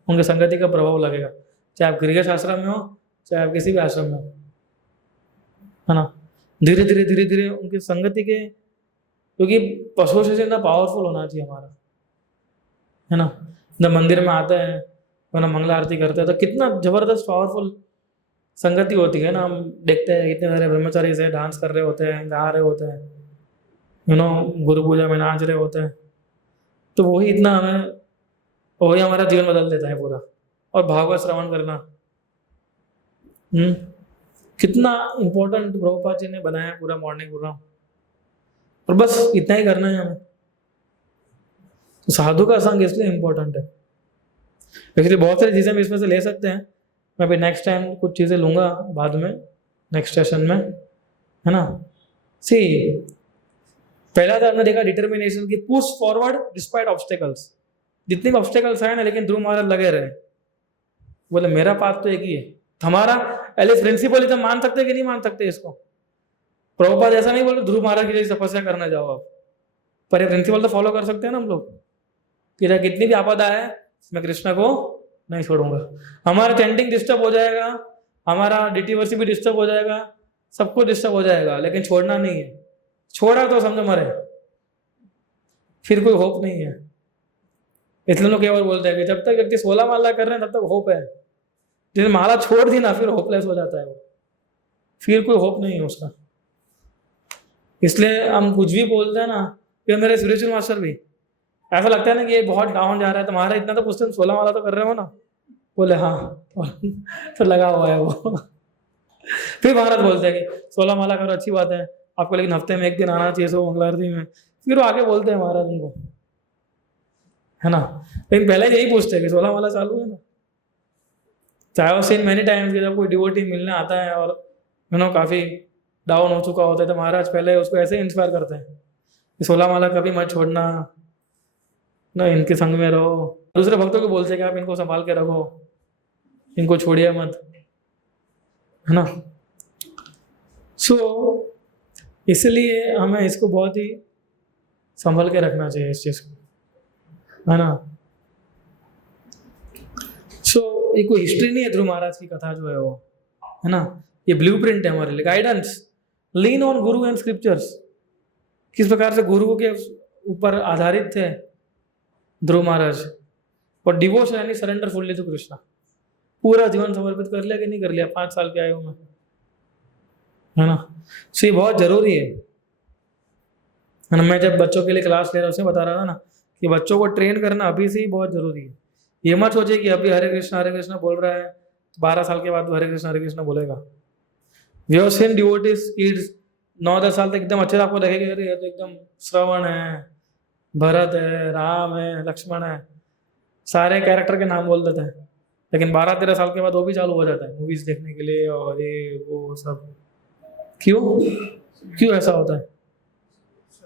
उनके संगति का प्रभाव लगेगा, चाहे आप गृहस्थ आश्रम में हो चाहे आप किसी भी आश्रम में हो, है ना. धीरे धीरे उनकी संगति के, क्योंकि पशुओं से इतना पावरफुल होना चाहिए हमारा, है ना. जब मंदिर में आते हैं है ना, मंगला आरती करते हैं तो कितना जबरदस्त पावरफुल संगति होती है ना. हम देखते हैं इतने सारे ब्रह्मचारी से डांस कर रहे होते हैं, गा रहे होते हैं, गुरु पूजा में नाच रहे होते हैं. तो वही हमारा जीवन बदल देता है पूरा. और भागवत श्रवण करना कितना इम्पोर्टेंट प्रभुपाद जी ने बनाया पूरा मॉर्निंग प्रोग्राम. और बस इतना ही करना है हमें. तो साधु का संग इसलिए इम्पोर्टेंट है. इसलिए बहुत सारी चीज़ें हम इसमें से ले सकते हैं. मैं भी नेक्स्ट टाइम कुछ चीज़ें लूँगा बाद में, नेक्स्ट सेशन में, है ना. सी, पहला तो हमने देखा डिटर्मिनेशन की, पुश फॉरवर्ड डिस्पाइट ऑब्स्टेकल्स. जितने भी ऑब्स्टेकल्स आए ना, लेकिन ध्रुव महाराज लगे रहे, बोले मेरा पाथ तो एक ही है. हमारा एलिस प्रिंसिपल तो मान सकते कि नहीं मान सकते इसको? प्रभुपाद ऐसा नहीं बोले ध्रुव महाराज की जैसी तपस्या करने जाओ आप, पर ये प्रिंसिपल तो फॉलो कर सकते हैं ना हम लोग कि कितनी भी आपदा है मैं कृष्णा को नहीं छोड़ूंगा. हमारा चैंटिंग डिस्टर्ब हो जाएगा, हमारा डिटीवर्सी भी डिस्टर्ब हो जाएगा, सब कुछ डिस्टर्ब हो जाएगा, लेकिन छोड़ना नहीं है. छोड़ा तो समझो मरे, फिर कोई होप नहीं है. इसलिए लोग केवल बोलते हैं कि जब तक व्यक्ति 16 माला कर रहे हैं तब तक होप है. जिसने माला छोड़ दी ना फिर होपलेस हो जाता है वो, फिर कोई होप नहीं है उसका. इसलिए हम कुछ भी बोलते हैं ना, कि मेरे स्पिरिचुअल मास्टर भी ऐसा लगता है ना कि ये बहुत डाउन जा रहा है, तुम्हारा इतना तो पूछते 16 माला तो कर रहे हो ना? बोले हाँ. तो लगा हुआ है वो. फिर महाराज बोलते हैं कि 16 माला करो अच्छी बात है आपको, लेकिन हफ्ते में 1 दिन आना चाहिए सो मंगला आरती में. फिर वो आगे बोलते हैं महाराज उनको, है ना. लेकिन पहले यही पूछते हैं कि 16 माला चालू है ना. चाहे वो सीन मैनी टाइम्स जब कोई डिवोटी मिलने आता है और काफ़ी डाउन हो चुका होता है तो महाराज पहले उसको ऐसे इंस्पायर करते हैं कि 16 माला कभी मत छोड़ना ना, इनके संग में रहो. दूसरे भक्तों को बोलते हैं कि आप इनको संभाल के रखो, इनको छोड़िए मत, है ना. सो इसलिए हमें इसको बहुत ही संभल के रखना चाहिए इस चीज़ को, है ना. सो ये कोई हिस्ट्री नहीं है ध्रुव महाराज की कथा जो है वो, है ना, ये ब्लूप्रिंट है हमारे लिए, guidance. Lean on Guru and scriptures, किस प्रकार से गुरु के ऊपर आधारित थे ध्रुव महाराज, और डिवोशन यानी सरेंडर फुल्ली टू कृष्णा, पूरा जीवन समर्पित कर लिया कि नहीं कर लिया 5 साल की आयु में, है ना। सो ये बहुत जरूरी है ना। मैं जब बच्चों के लिए क्लास ले रहा उसमें बता रहा था ना कि बच्चों को ट्रेन करना अभी से ही बहुत जरूरी है। ये मत सोचिए कि अभी हरे कृष्णा बोल रहा है 12 साल के बाद तो हरे कृष्णा बोलेगा। We have seen devotees kids 9-10 साल तक एकदम अच्छे से आपको लगेगा अरे ये तो एकदम श्रवण है, भरत है, राम है, लक्ष्मण है, सारे कैरेक्टर के नाम बोल देते हैं, लेकिन 12-13 साल के बाद वो भी चालू हो जाता है मूवीज देखने के लिए और ये वो सब। क्यों ऐसा होता है?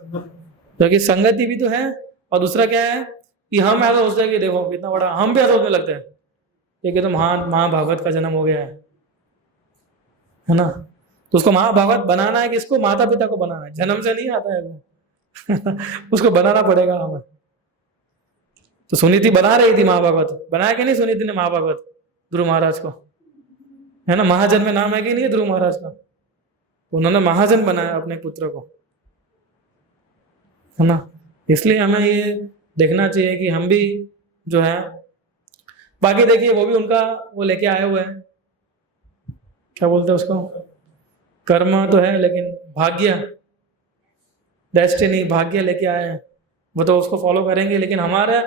क्योंकि संगति भी तो है, और दूसरा क्या है कि हम ऐसा सोचते हैं कि देखो कितना बड़ा, हम भी ऐसा सोचने लगते हैं कि तो महाभागवत का जन्म हो गया है ना, तो उसको महाभागवत बनाना है, किसको? माता पिता को बनाना है, जन्म से नहीं आता है वो उसको बनाना पड़ेगा हमें। तो सुनीति बना रही थी महाभागवत, बनाया कि नहीं सुनीति ने महाभागवत ध्रुव महाराज को, है ना, महाजन में नाम है कि नहीं ध्रुव महाराज का, उन्होंने महाजन बनाया अपने पुत्र को, है ना। इसलिए हमें ये देखना चाहिए कि हम भी जो है, बाकी देखिए वो भी उनका वो लेके आए हुए हैं, क्या बोलते हैं उसको, कर्म तो है लेकिन भाग्य, डेस्टिनी, भाग्य लेके आए हैं, वो तो उसको फॉलो करेंगे, लेकिन हमारा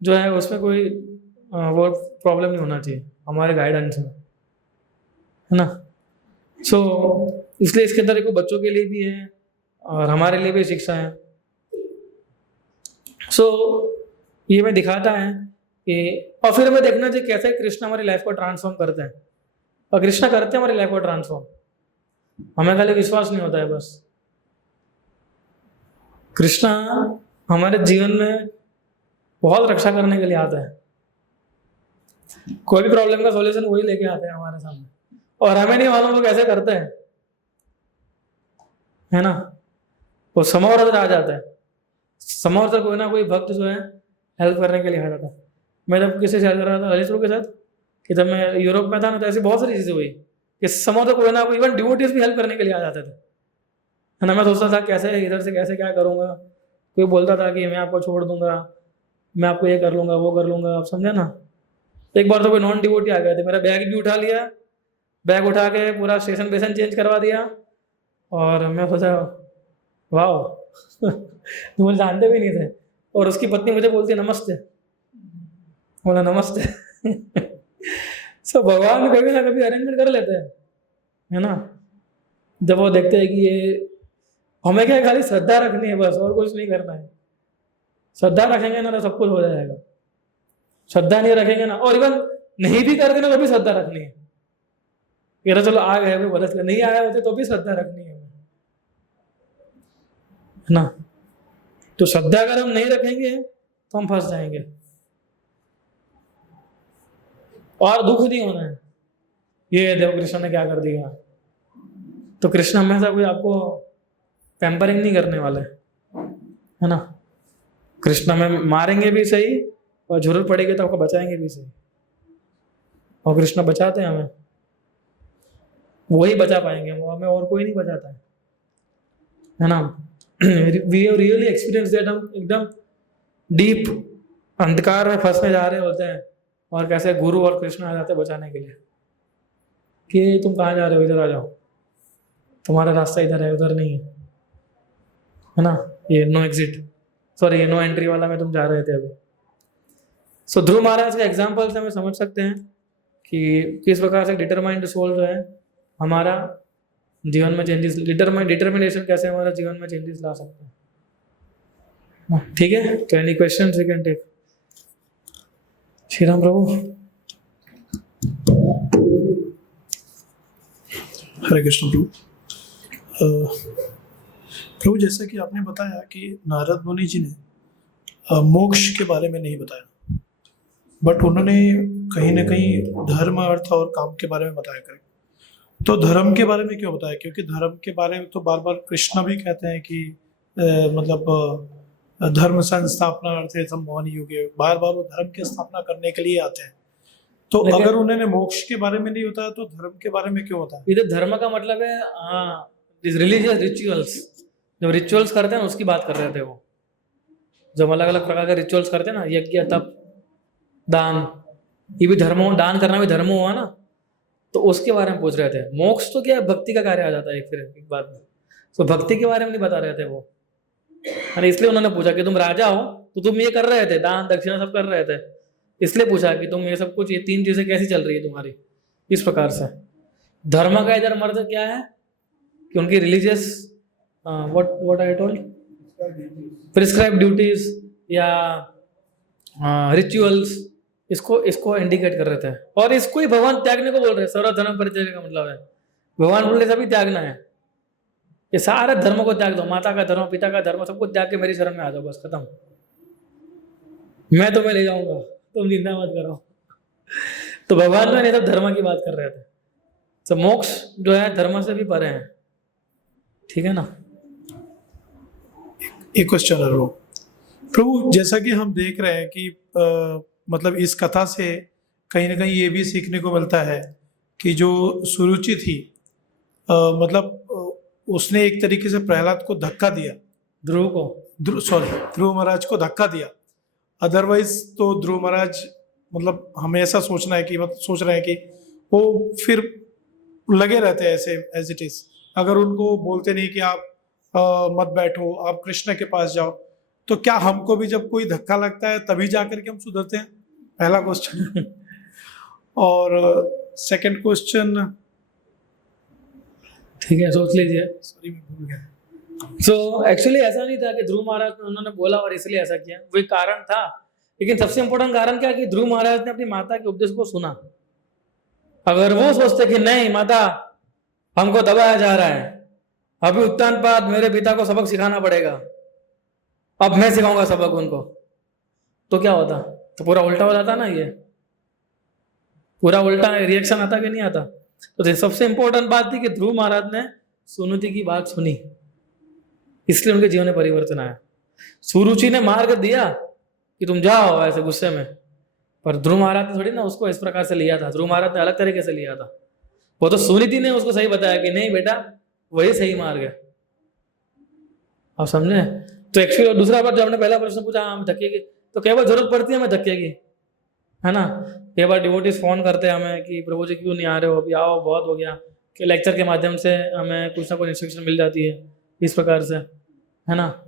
जो है उसमें कोई वो प्रॉब्लम नहीं होना चाहिए हमारे गाइडेंस में, है ना। सो इसलिए इसके अंदर देखो बच्चों के लिए भी है और हमारे लिए भी शिक्षा है। सो ये मैं दिखाता है कि, और फिर हमें देखना चाहिए कैसे कृष्ण हमारी लाइफ को ट्रांसफॉर्म करते हैं, और कृष्ण करते हैं हमारी लाइफ को ट्रांसफॉर्म, हमें खाली विश्वास नहीं होता है बस। कृष्ण हमारे जीवन में बहुत रक्षा करने के लिए आता है, कोई भी प्रॉब्लम का सॉल्यूशन वही लेके आते हैं हमारे सामने, और हमें नहीं मालूम वो कैसे करते हैं, है ना। वो समौर आ जाता है, समौर से कोई ना कोई भक्त जो है हेल्प करने के लिए आ जाता है। मैं जब किसी शेयर कर रहा था हरीश के साथ कि जब मैं यूरोप में था ना, तो ऐसी बहुत सारी चीजें हुई कि समौर से कोई ना कोई, इवन डिवोटीज भी हेल्प करने के लिए आ जाते थे, है ना। मैं सोचता था कैसे इधर से कैसे क्या करूँगा, कोई बोलता था कि मैं आपको छोड़ दूंगा, मैं आपको ये कर लूँगा वो कर लूँगा, आप समझे ना। एक बार तो कोई नॉन डिवोटी आ गए थे, मेरा बैग भी उठा लिया, बैग उठा के पूरा स्टेशन वेशन चेंज करवा दिया, और मैं सोचा वाह तो मुझे जानते भी नहीं थे, और उसकी पत्नी मुझे बोलती नमस्ते, बोला नमस्ते सो भगवान कभी ना कभी अरेंजमेंट कर लेते हैं, है ना। जब वो देखते हैं कि ये हमें क्या खाली श्रद्धा रखनी है बस, और कुछ नहीं करना है। श्रद्धा रखेंगे ना तो सब कुछ हो जाएगा, श्रद्धा नहीं रखेंगे ना, और इवन नहीं भी करते ना तो भी श्रद्धा रखनी है। ये चलो आ गए कोई बरस नहीं आया होते तो भी श्रद्धा रखनी है ना। तो श्रद्धा अगर हम नहीं रखेंगे तो हम फंस जाएंगे, और दुख नहीं होना है ये देखो कृष्ण ने क्या कर दिया। तो कृष्ण हमेशा कोई आपको पैम्परिंग नहीं करने वाले, है ना। कृष्ण में मारेंगे भी सही, और जरूरत पड़ेगी तो आपको बचाएंगे भी सही, और कृष्ण बचाते हैं हमें, वही बचा पाएंगे हमें, और कोई नहीं बचाता है ना। We have really experience that, हम एकदम डीप अंधकार में फंसने जा रहे होते हैं, और कैसे गुरु और कृष्ण आ जाते हैं बचाने के लिए कि तुम कहाँ जा रहे हो, इधर आ जाओ, तुम्हारा रास्ता इधर है उधर नहीं है ना। ये नो एग्जिट, सॉरी ये नो एंट्री वाला में तुम जा रहे थे अभी। सो ध्रुव महाराज के एग्जाम्पल से हमें समझ सकते हैं कि किस प्रकार से डिटरमाइंड सोल जो है हमारा जीवन में चेंजेस, डिटर्मिनेशन कैसे हमारा जीवन में चेंजेस ला सकते हैं। ठीक है, तो any question you can take. Shri Ram Prabhu. Hare Krishna Prabhu. Prabhu जैसा कि आपने बताया कि नारद मुनि जी ने मोक्ष के बारे में नहीं बताया, बट उन्होंने कहीं ना कहीं धर्म, अर्थ और काम के बारे में बताया करें। तो धर्म के बारे में क्यों बताया? क्योंकि धर्म के बारे में तो बार बार कृष्ण भी कहते हैं कि मतलब धर्म संस्थापना अर्थ संभवानी युगे, बार बार वो धर्म की स्थापना करने के लिए आते हैं। तो लेकिन- अगर उन्होंने मोक्ष के बारे में नहीं बताया तो धर्म के बारे में क्यों बताया? इधर धर्म का मतलब है रिलीजियस रिचुअल्स, जब रिचुअल्स करते हैं ना उसकी बात कर रहे थे वो, जब अलग अलग प्रकार के रिचुअल्स करते हैं ना, यज्ञ, तप, दान, ये भी धर्म हो, दान करना भी धर्म हुआ ना, तो उसके बारे में पूछ रहे थे। मोक्ष तो क्या है, भक्ति का कार्य आ जाता है फिर एक बात में, तो भक्ति के बारे में नहीं बता रहे थे वो। अरे इसलिए उन्होंने पूछा कि तुम राजा हो तो तुम ये कर रहे थे, दान दक्षिणा सब कर रहे थे, इसलिए पूछा कि तुम ये सब कुछ, ये 3 चीजें कैसी चल रही है तुम्हारी, इस प्रकार से। धर्म का इधर मर्द क्या है कि उनकी religious what I told, prescribe duties या रिचुअल्स, इसको इंडिकेट कर रहे थे। और इसको ही भगवान त्यागने को बोल रहे हैं, सर्व धर्म परित्याग का मतलब है भगवान बोल रहे सभी त्यागना है, ये सारे धर्म को त्याग दो, माता का धर्म, पिता का धर्म, सबको त्याग के मेरी शरण में आ जाओ, बस खत्म, मैं तुम्हें ले जाऊंगा, तुम निंदा मत करो। तो भगवान जो है सब धर्म की बात कर रहे थे, तो मोक्ष जो है धर्म से भी परे है, ठीक है ना। एक क्वेश्चन है वो प्रभु, जैसा कि हम देख रहे हैं कि मतलब इस कथा से कहीं ना कहीं ये भी सीखने को मिलता है कि जो सुरुचि थी मतलब उसने एक तरीके से प्रहलाद को धक्का दिया, ध्रुव महाराज को धक्का दिया। अदरवाइज तो ध्रुव महाराज मतलब हमें ऐसा सोचना है कि मतलब सोच रहे हैं कि वो फिर लगे रहते हैं ऐसे एज इट इज, अगर उनको बोलते नहीं कि आप मत बैठो, आप कृष्ण के पास जाओ, तो क्या हमको भी जब कोई धक्का लगता है तभी जाकर के हम सुधरते हैं? पहला क्वेश्चन। और सेकंड क्वेश्चन, ठीक है, सोच लीजिए। सॉरी मैं भूल गया। तो एक्चुअली ऐसा नहीं था कि ध्रुव महाराज ने, उन्होंने बोला और इसलिए ऐसा किया, वो एक कारण था, लेकिन सबसे इंपॉर्टेंट कारण क्या है कि ध्रुव महाराज ने अपनी माता के उपदेश को सुना। अगर वो सोचते कि नहीं माता हमको दबाया जा रहा है, अभी उत्तानपाद मेरे पिता को सबक सिखाना पड़ेगा, अब मैं सिखाऊंगा सबक उनको, तो क्या होता, तो पूरा उल्टा हो जाता ना, ये पूरा उल्टा रिएक्शन आता कि नहीं आता। तो सबसे इंपॉर्टेंट बात थी कि ध्रुव महाराज ने सुनीति की बात सुनी, इसलिए उनके जीवन में परिवर्तन आया। सुरुचि ने मार्ग दिया कि तुम जाओ ऐसे गुस्से में, पर ध्रुव महाराज ने थोड़ी ना उसको इस प्रकार से लिया था, ध्रुव महाराज ने अलग तरीके से लिया था। वो तो सुनीति ने उसको सही बताया कि नहीं बेटा वही सही मार्ग है, आप समझे। तो एक्चुअली दूसरा बात जो आपने पहला प्रश्न पूछा, हम धक्के की, तो कई बार जरूरत पड़ती है हमें धक्के की, है ना। कई बार डिवोटीज फोन करते हैं हमें कि प्रभु जी क्यों नहीं आ रहे हो, अभी आओ, बहुत हो गया, कि लेक्चर के माध्यम से हमें कुछ ना कुछ इंस्ट्रक्शन मिल जाती है इस प्रकार से, है ना।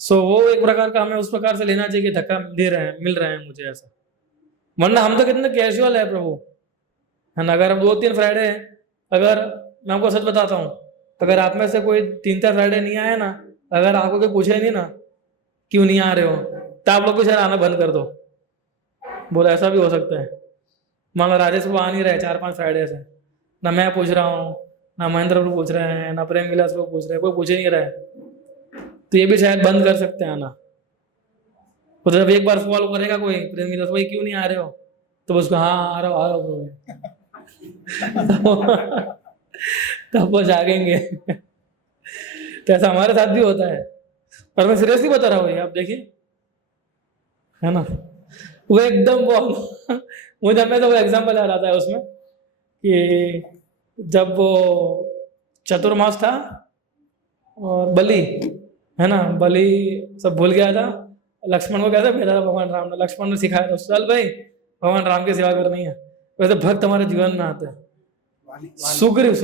सो वो एक प्रकार का हमें उस प्रकार से लेना चाहिए कि धक्का मिल रहे हैं मुझे ऐसा, वरना हम तो कितने कैजुअल है प्रभु, है ना। अगर हम 2-3 फ्राइडे, अगर मैं आपको सच बताता हूँ, अगर आप में से कोई 3-4 फ्राइडे नहीं आए ना, अगर आपको कोई पूछे नहीं ना क्यों नहीं आ रहे हो, तो आप लोग भी शायद आना बंद कर दो। बोला ऐसा भी हो सकता है, मान लो राजेश वो आ नहीं रहे 4-5 फ्राइडे से, ना मैं पूछ रहा हूँ, ना महेंद्र प्रभु पूछ रहे हैं, ना प्रेम विलास प्रभु पूछ रहे हैं, कोई पूछ ही नहीं रहा है, तो ये भी शायद बंद कर सकते हैं आना। तो जब एक बार कॉल करेगा कोई प्रेम विलास भाई क्यों नहीं आ रहे हो, तो उसको हाँ आ रहा हूँ प्रभु तब वो जागेंगे। तो ऐसा हमारे साथ भी होता है, पर मैं सीरियसली बता रहा हूँ, ये आप देखिए, है ना। वो एकदम वो मुझे हमेशा वो एग्जाम्पल याद आता है उसमें कि जब वो चतुर्मास था और बलि, है ना, बलि सब भूल गया था, लक्ष्मण को कहता भेजा था भगवान राम ने, लक्ष्मण ने सिखाया था चल भाई भगवान राम की सेवा करनी है। वैसे भक्त हमारे जीवन में आते हैं, सुग्रीव,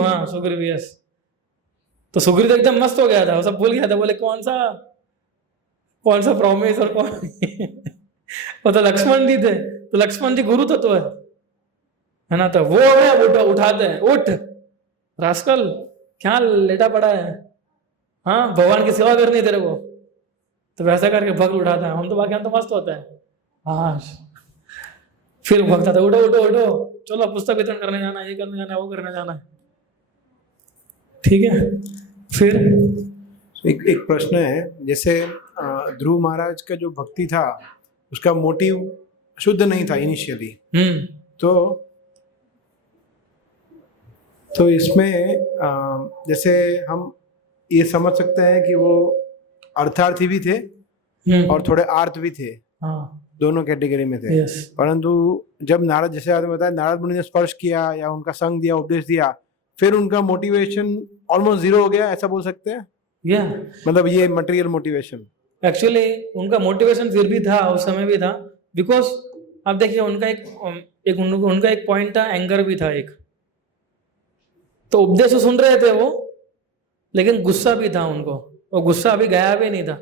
हाँ सुग्रीव, यस। तो सुग्रीव तो एकदम मस्त हो गया था, वो सब भूल गया था, बोले कौन सा प्रॉमिस और कौन वो तो लक्ष्मण जी थे, तो लक्ष्मण जी गुरु तत्व है ना। तो वो हमें उठाते हैं, उठ रास्कल क्या लेटा पड़ा है, हाँ भगवान की सेवा करनी है तेरे को, तो वैसा करके भक्त उठाता है। हम तो बाकी हम तो मस्त होता है, हाँ फिर भक्त आता है, उठो उठो उठो चलो पुस्तक वितरण करने जाना है, ये करने जाना है, वो करने जाना है, ठीक है। फिर एक प्रश्न है, जैसे ध्रुव महाराज का जो भक्ति था उसका मोटिव शुद्ध नहीं था इनिशियली, तो इसमें जैसे हम ये समझ सकते हैं कि वो अर्थार्थी भी थे और थोड़े आर्थ भी थे, हाँ दोनों कैटेगरी में थे। यस परंतु जब नारद, जैसे आपने बताया, नारद मुनि ने स्पर्श किया या उनका संग दिया, उपदेश दिया, फिर उनका मोटिवेशन ऑलमोस्ट जीरो हो गया, ऐसा बोल सकते हैं? या मतलब ये मटेरियल मोटिवेशन। एक्चुअली उनका मोटिवेशन फिर भी था, उस समय भी था, बिकॉज आप देखिए उनका उनका एक पॉइंट था, एंगर भी था एक। तो उपदेश तो सुन रहे थे वो, लेकिन गुस्सा भी था उनको, वो गुस्सा अभी गया भी नहीं था।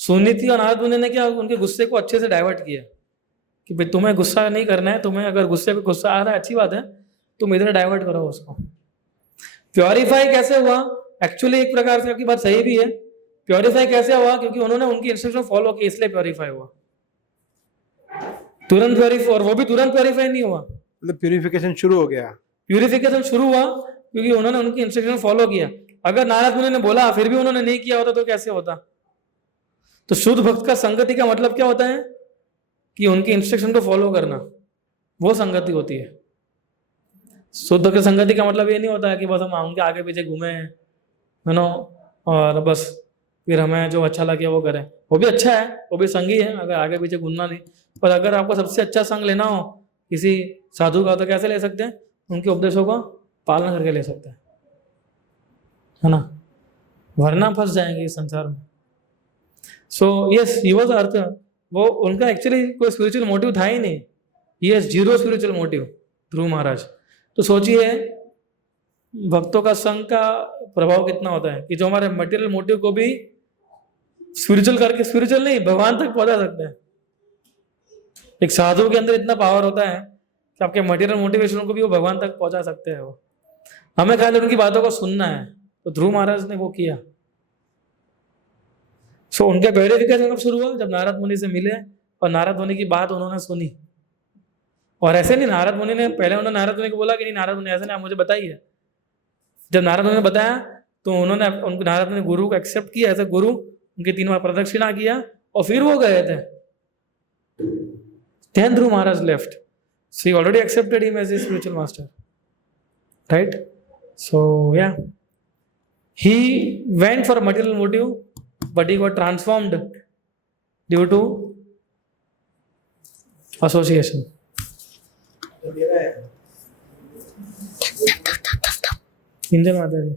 सुनी थी और नारद मुनि ने क्या, उनके गुस्से को अच्छे से डाइवर्ट किया कि भाई तुम्हें गुस्सा नहीं करना है, तुम्हें अगर गुस्से पे गुस्सा आ रहा है अच्छी बात है, तुम इधर डाइवर्ट करो उसको। प्योरीफाई कैसे हुआ? एक्चुअली एक प्रकार से आपकी बात सही भी है। प्योरीफाई कैसे हुआ? क्योंकि उन्होंने उनकी इंस्ट्रक्शन फॉलो की, इसलिए प्योरीफाई हुआ। तुरंत प्योरीफाई, और वो भी तुरंत प्योरीफाई नहीं हुआ, मतलब प्यूरिफिकेशन शुरू हो गया। प्यूरिफिकेशन शुरू हुआ क्योंकि उन्होंने उनकी इंस्ट्रक्शन फॉलो किया। अगर नारद मुनि ने बोला फिर भी उन्होंने नहीं किया होता तो कैसे होता? तो शुद्ध भक्त का संगति का मतलब क्या होता है? कि उनकी इंस्ट्रक्शन को फॉलो करना, वो संगति होती है। शुद्ध भक्त संगति का मतलब ये नहीं होता है कि बस हम उनके आगे पीछे घूमे, है ना, और बस फिर हमें जो अच्छा लगे वो करें। वो भी अच्छा है, वो भी संगी है, अगर आगे पीछे घूमना नहीं। पर अगर आपको सबसे अच्छा संग लेना हो किसी साधु का, तो कैसे ले सकते हैं? उनके उपदेशों का पालन करके ले सकते हैं, है ना, वरना फंस जाएंगे इस संसार में। सो यस, ही वाज अर्थ। वो उनका एक्चुअली कोई स्पिरिचुअल मोटिव था ही नहीं। यस, जीरो स्पिरिचुअल मोटिव, ध्रुव महाराज। तो सोचिए भक्तों का संग का प्रभाव कितना होता है कि जो हमारे मटेरियल मोटिव को भी स्पिरिचुअल करके, स्पिरिचुअल नहीं, भगवान तक पहुंचा सकते हैं। एक साधु के अंदर इतना पावर होता है कि आपके मटेरियल मोटिवेशन को भी वो भगवान तक पहुंचा सकते हैं। वो हमें खाली उनकी बातों को सुनना है। तो ध्रुव महाराज ने वो किया। सो उनके प्योरिफिकेशन कब शुरू हुआ? जब नारद मुनि से मिले और नारद मुनि की बात उन्होंने सुनी। और ऐसे नहीं, नारद मुनि ने पहले उन्होंने नारद मुनि को बोला कि नहीं नारद मुनि ऐसे नहीं, आप मुझे बताइए। जब नारद मुनि ने बताया तो उन्होंने उनको, नारद मुनि गुरु को एक्सेप्ट किया एज ए गुरु, उनके 3 बार प्रदक्षिणा किया और फिर वो गए थे। Then Dhruv Maharaj left. So he already accepted him as his spiritual master, right? So yeah, he went for a material motive, but he got transformed due to association. Engine माता जी।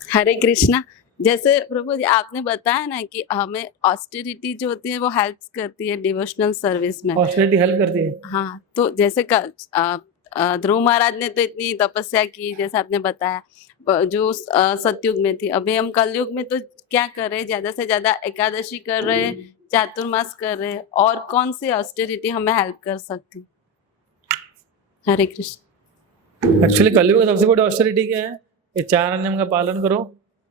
हरे कृष्णा। जैसे प्रभु जी आपने बताया ना कि हमें ऑस्टेरिटी जो होती है वो हेल्प करती है डिवोशनल सर्विस में। ऑस्टेरिटी हेल्प करती है। हाँ, तो जैसे ध्रुव महाराज ने तो इतनी तपस्या की जैसे आपने बताया जो सतयुग में थी। अभी हम कलयुग में तो क्या कर रहे हैं? ज्यादा से ज्यादा एकादशी कर रहे हैं, चातुर्मास कर रहे हैं, और कौन सी ऑस्टेरिटी हमें हेल्प कर सकती? हरे कृष्ण। एक्चुअली कलयुग का सबसे बड़ी ऑस्टेरिटी क्या है? ये 4 नियम का पालन करो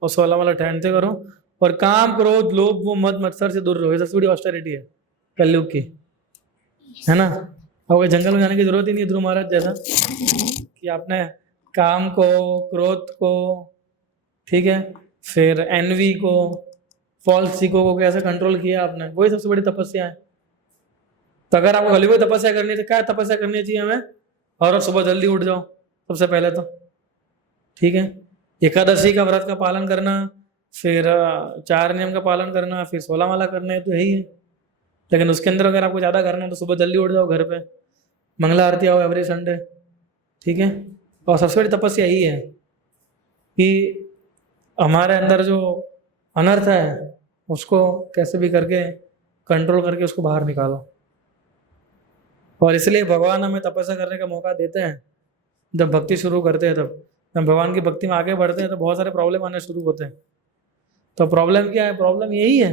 और 16 वाला ठहरते करो, और काम क्रोध लोभ वो मद मत्सर से दूर रहो। ये सबसे बड़ी ऑस्टेरिटी है कलयुग की, है ना। अब जंगल में जाने की जरूरत ही नहीं है ध्रुव महाराज जैसा कि आपने काम को, क्रोध को, ठीक है, फिर एनवी को, फॉल्स सीको को कैसे कंट्रोल किया आपने। वही सबसे बड़ी तपस्या है। तो अगर आपको कलयुग में तपस्या करनी है तो क्या तपस्या करनी चाहिए हमें? और सुबह जल्दी उठ जाओ सबसे पहले तो, ठीक है। एकादशी का व्रत का पालन करना, फिर 4 नियम का पालन करना, फिर 16 माला करना है, तो यही है। लेकिन उसके अंदर अगर आपको ज़्यादा करना है तो सुबह जल्दी उठ जाओ घर पे, मंगला आरती आओ एवरी संडे, ठीक है। और सबसे बड़ी तपस्या यही है कि हमारे अंदर जो अनर्थ है उसको कैसे भी करके कंट्रोल करके उसको बाहर निकालो। और इसलिए भगवान हमें तपस्या करने का मौका देते हैं जब भक्ति शुरू करते हैं। तब जब भगवान की भक्ति में आगे बढ़ते हैं तो बहुत सारे प्रॉब्लम आने शुरू होते हैं। तो प्रॉब्लम क्या है? प्रॉब्लम यही है,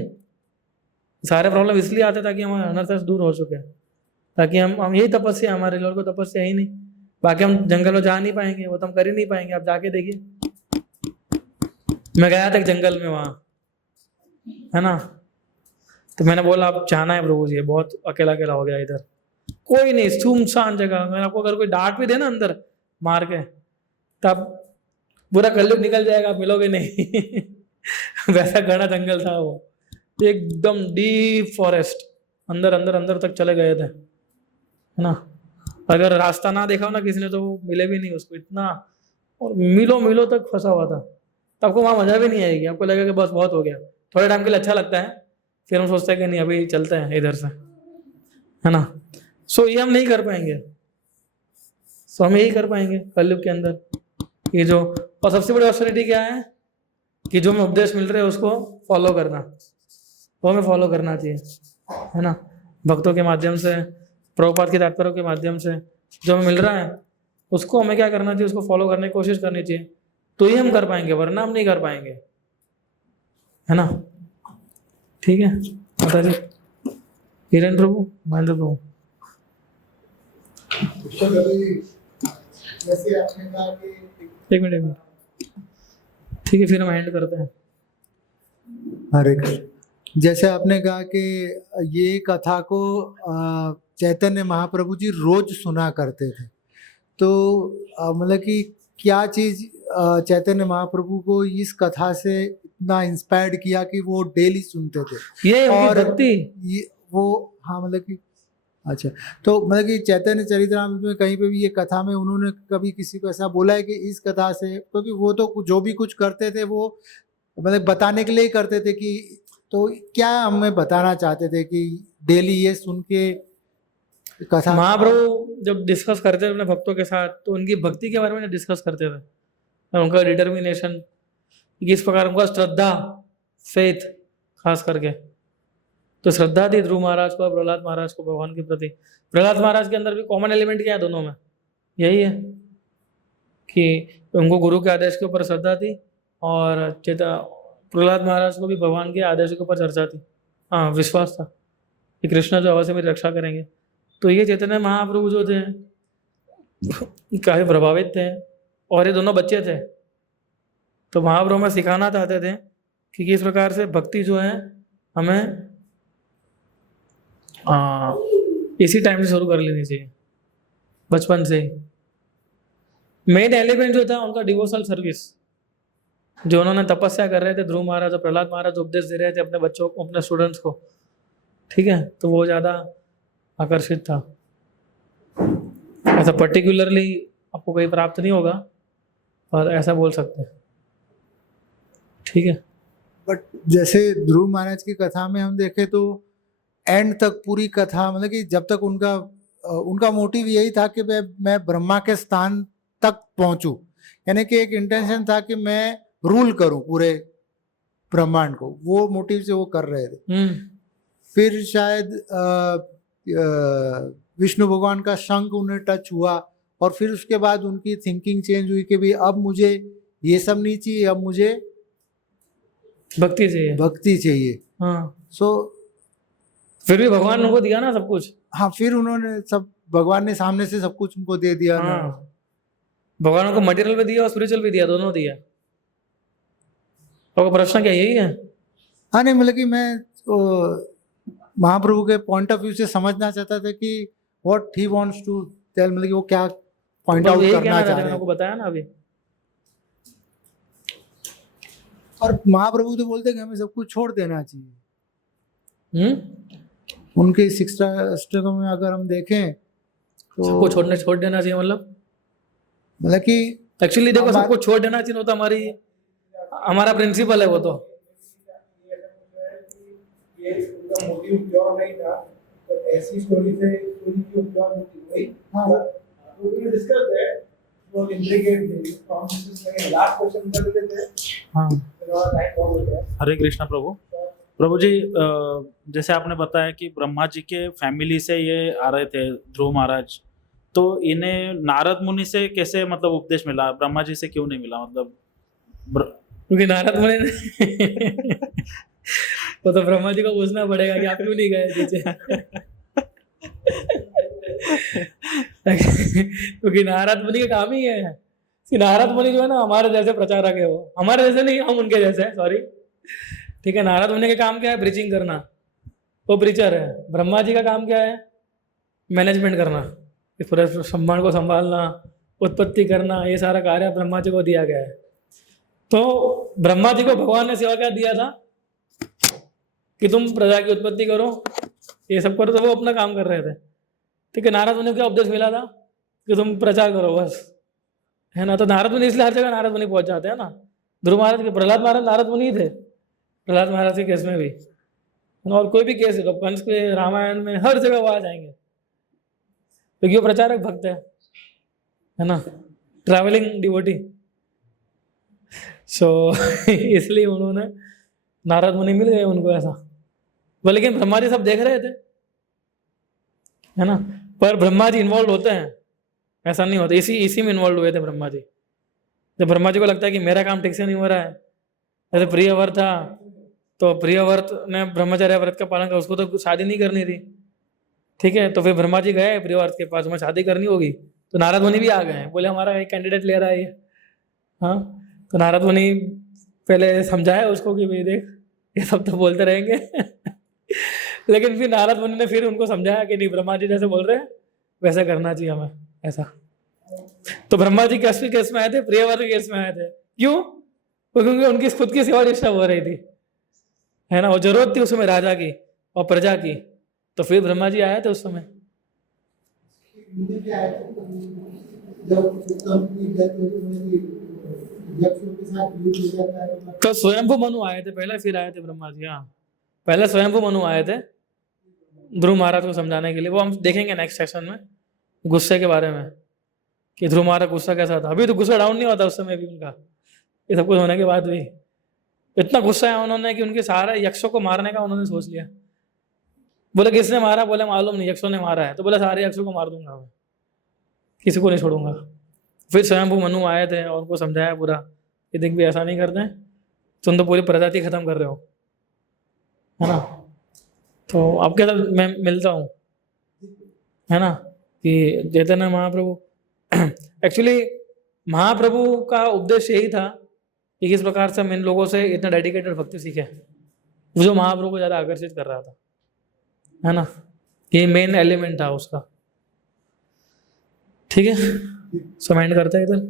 सारे प्रॉब्लम इसलिए आते हैं ताकि हम अनर्थ से दूर हो चुके हैं, ताकि हम यही तपस्या, हमारे लोगों को तपस्या ही नहीं। बाकी हम जंगल में जा नहीं पाएंगे, वो तो हम कर ही नहीं पाएंगे। आप जाके देखिए, मैं गया था एक जंगल में, वहाँ है ना, तो मैंने बोला आप जाना है प्रभु जी, बहुत अकेला अकेला हो गया इधर, कोई नहीं, सुनसान जगह। मैं आपको अगर कोई डांट भी दे ना अंदर मार के, तब पूरा कलयुग निकल जाएगा, आप मिलोगे नहीं। वैसा घना जंगल था वो, एकदम डीप फॉरेस्ट, अंदर अंदर अंदर तक चले गए थे, है ना। अगर रास्ता ना देखा हो ना किसी ने तो वो मिले भी नहीं उसको, इतना और मीलों मीलों तक फंसा हुआ था। तो आपको वहाँ मजा भी नहीं आएगी, आपको लगेगा कि बस बहुत हो गया, थोड़े टाइम के लिए अच्छा लगता है, फिर हम सोचते हैं कि नहीं अभी चलते हैं इधर से, है ना। सो ये हम नहीं कर पाएंगे, सो हम यही कर पाएंगे कलयुग के अंदर ये जो। और सबसे बड़ी ऑस्टेरिटी क्या है कि जो हमें उपदेश मिल रहे हैं उसको फॉलो करना, वो हमें फॉलो करना चाहिए, है ना। भक्तों के माध्यम से, प्रभुपाद के तात्पर्यों के माध्यम से जो हमें मिल रहा है उसको हमें क्या करना चाहिए, उसको फॉलो करने की कोशिश करनी चाहिए, तो ही हम कर पाएंगे, वरना हम नहीं कर पाएंगे, है ना। ठीक है माता जी। हिरेन प्रभु, महेंद्र प्रभु। जैसे आपने कहा कि एक मिनट, ठीक है, फिर हम एंड करते हैं। हरे कृष्ण। जैसे आपने कहा कि ये कथा को चैतन्य महाप्रभु जी रोज सुना करते थे, तो मतलब कि क्या चीज चैतन्य महाप्रभु को इस कथा से इतना इंस्पायर्ड किया कि वो डेली सुनते थे? ये और भक्ति, ये वो, हाँ मतलब कि अच्छा, तो मतलब कि चैतन्य चरितामृत में कहीं पे भी ये कथा में उन्होंने कभी किसी को ऐसा बोला है कि इस कथा से, क्योंकि वो तो जो भी कुछ करते थे वो मतलब बताने के लिए ही करते थे, कि तो क्या हमें बताना चाहते थे कि डेली ये सुन के कथा? महाप्रभु जब डिस्कस करते थे अपने भक्तों के साथ तो उनकी भक्ति के बारे में डिस्कस करते थे, और उनका डिटर्मिनेशन, किस प्रकार उनका श्रद्धा, फेथ खास करके। तो श्रद्धा थी ध्रुव महाराज को, प्रहलाद महाराज को भगवान के प्रति। प्रहलाद महाराज के अंदर भी कॉमन एलिमेंट क्या है दोनों में, यही है कि उनको गुरु के आदेश के ऊपर श्रद्धा थी, और प्रहलाद महाराज को भी भगवान के आदेश के ऊपर चर्चा थी, हाँ विश्वास था कि कृष्ण जो अवश्य मेरी रक्षा करेंगे। तो ये चैतन्य महाप्रभु जो थे काफी प्रभावित थे, और ये दोनों बच्चे थे, तो महाप्रभु में सिखाना चाहते थे कि किस प्रकार से भक्ति जो है हमें इसी टाइम से शुरू कर लेनी चाहिए, बचपन से ही। मेन एलिमेंट जो था उनका डिवोशनल सर्विस, जो उन्होंने तपस्या कर रहे थे, ध्रुव महाराज और प्रहलाद महाराज उपदेश दे रहे थे अपने बच्चों को, अपने स्टूडेंट्स को, ठीक है, तो वो ज़्यादा आकर्षित था। ऐसा पर्टिकुलरली आपको कहीं प्राप्त नहीं होगा, और ऐसा बोल सकते हैं, ठीक है। बट जैसे ध्रुव महाराज की कथा में हम देखें तो एंड तक पूरी कथा, मतलब कि जब तक उनका मोटिव यही था कि मैं ब्रह्मा के स्थान तक पहुंचूं, यानी कि एक इंटेंशन था कि मैं रूल करूं पूरे ब्रह्मांड को, वो मोटिव से वो कर रहे थे। फिर शायद विष्णु भगवान का शंख उन्हें टच हुआ, और फिर उसके बाद उनकी थिंकिंग चेंज हुई कि भाई अब मुझे ये सब नहीं चाहिए, अब मुझे भक्ति चाहिए, भक्ति चाहिए। हाँ। सो फिर भी भगवान ने उनको दिया ना सब कुछ, हाँ, फिर उन्होंने सब, भगवान ने सामने से सब कुछ उनको दे दिया ना। हाँ, भगवान को मटेरियल भी दिया और स्पिरिचुअल भी दिया, दोनों दिया। तो प्रश्न क्या यही है? हाँ नहीं, मतलब कि मैं महाप्रभु के पॉइंट ऑफ व्यू से समझना चाहता था कि what he wants to tell, मतलब कि वो क्या पॉइंट आउट करना चाह रहे हैं। आपको बताया ना अभी। और महाप्रभु तो बोलते हैं कि हमें सब कुछ छोड़ देना चाहिए। उनके 6 अष्टकों में अगर हम देखें तो सबको छोड़ देना चाहिए, मतलब कि एक्चुअली देखो सबको छोड़ देना चाहिए, वो तो हमारा प्रिंसिपल है, वो तो ये उनका मोटिव प्योर नहीं था, तो ऐसी स्टोरी से स्टोरी की प्योर मोटिव वही। हाँ, वो भी डिस्कस है, वो इंट्रिगेट प्रॉमिसेस में लास्ट क्वेश्चन कर लेते हैं। हाँ, टाइम बहुत हो गया। हरे कृष्णा प्रभु। प्रभु जी, जैसे आपने बताया कि ब्रह्मा जी के फैमिली से ये आ रहे थे ध्रुव महाराज, तो इन्हें नारद मुनि से कैसे मतलब उपदेश मिला, ब्रह्मा जी से क्यों नहीं मिला? मतलब क्योंकि नारद मुनि वो तो ब्रह्मा जी को पूछना पड़ेगा कि आप क्यों नहीं गए पीछे। क्योंकि नारद मुनि का काम ही है कि नारद मुनि जो है ना हमारे जैसे प्रचारक है, वो हमारे जैसे नहीं, हम उनके जैसे, सॉरी, ठीक है। नारद मुनि का काम क्या है? ब्रीचिंग करना, वो प्रीचर है। ब्रह्मा जी का काम क्या है? मैनेजमेंट करना, इस पूरे ब्रह्मांड को संभालना, उत्पत्ति करना, ये सारा कार्य ब्रह्मा जी को दिया गया है। तो ब्रह्मा जी को भगवान ने सेवा क्या दिया था कि तुम प्रजा की उत्पत्ति करो, ये सब करो, तो वो अपना काम कर रहे थे, ठीक है। नारद मुनि को क्या उपदेश मिला था कि तुम प्रचार करो बस, है ना। तो नारद मुनि इसलिए हर जगह नारद मुनि पहुंच जाते हैं ना। ध्रुव महाराज के, प्रहलाद महाराज नारद मुनि थे, प्रहलाद महाराज के केस में भी, और कोई भी केस है तो कंस के रामायण में हर जगह वो आ जाएंगे, क्योंकि वो प्रचारक भक्त है ना, ट्रैवलिंग डिवोटी। सो इसलिए उन्होंने, नारद मुनि मिल गए उनको ऐसा। वो लेकिन ब्रह्मा जी सब देख रहे थे, है ना, पर ब्रह्मा जी इन्वॉल्व होते हैं, ऐसा नहीं होता। इसी में इन्वॉल्व हुए थे ब्रह्मा जी। जब ब्रह्मा जी को लगता है कि मेरा काम ठीक से नहीं हो रहा है, जैसे प्रियव्रत था तो प्रियव्रत ने ब्रह्मचर्य व्रत का पालन कर, उसको तो शादी नहीं करनी थी, ठीक है, तो फिर ब्रह्मा जी गए प्रियव्रत के पास, में शादी करनी होगी, तो नारद मुनि भी आ गए, बोले हमारा एक कैंडिडेट ले रहा है ये। हाँ, तो नारद मुनि पहले समझाया उसको कि भाई देख ये सब तो बोलते रहेंगे लेकिन फिर नारद मुनि ने फिर उनको समझाया कि नहीं, ब्रह्मा जी जैसे बोल रहे हैं वैसे करना चाहिए हमें, ऐसा। तो ब्रह्मा जी किस केस में आए थे? प्रियव्रत के केस में आए थे। क्यों? क्योंकि उनकी खुद की सेवा निष्ठा हो रही थी, है ना, वो जरूरत थी उसमें राजा की और प्रजा की, तो फिर ब्रह्मा जी आए थे उस समय। उनके क्या है, जब उत्तम की डेथ होती है, यक्षों के साथ युद्ध हो जाता है, मतलब तो स्वयंभू मनु आए थे पहले, फिर आए थे ब्रह्मा जी। हाँ, पहले स्वयंभू मनु आए थे ध्रुव महाराज को समझाने के लिए, वो हम देखेंगे नेक्स्ट सेक्शन में, गुस्से के बारे में, कि ध्रुव महाराज गुस्सा कैसा था। अभी तो गुस्सा डाउन नहीं होता उस समय भी उनका, ये सब कुछ होने के बाद भी इतना गुस्सा है उन्होंने कि उनके सारे यक्षों को मारने का उन्होंने सोच लिया। बोले किसने मारा? बोले मालूम नहीं, यक्षों ने मारा है। तो बोले सारे यक्षों को मार दूंगा मैं, किसी को नहीं छोड़ूंगा। फिर स्वयंभू मनु आए थे और उनको समझाया पूरा, कि देख भी ऐसा नहीं करते हैं, तुम तो पूरी प्रजाति खत्म कर रहे हो, है ना। तो आपके साथ मैं मिलता हूँ, है ना, कि चैतन्य महाप्रभु एक्चुअली महाप्रभु का उपदेश यही था कि किस प्रकार से हम इन लोगों से इतना डेडिकेटेड भक्ति सीखे, वो जो महाप्रभु को ज़्यादा आकर्षित कर रहा था, है ना, ये मेन एलिमेंट था उसका। ठीक है, सो एंड करते हैं इधर।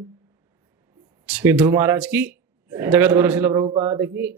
श्री ध्रुव महाराज की, जगत गुरु श्रील प्रभुपाद की।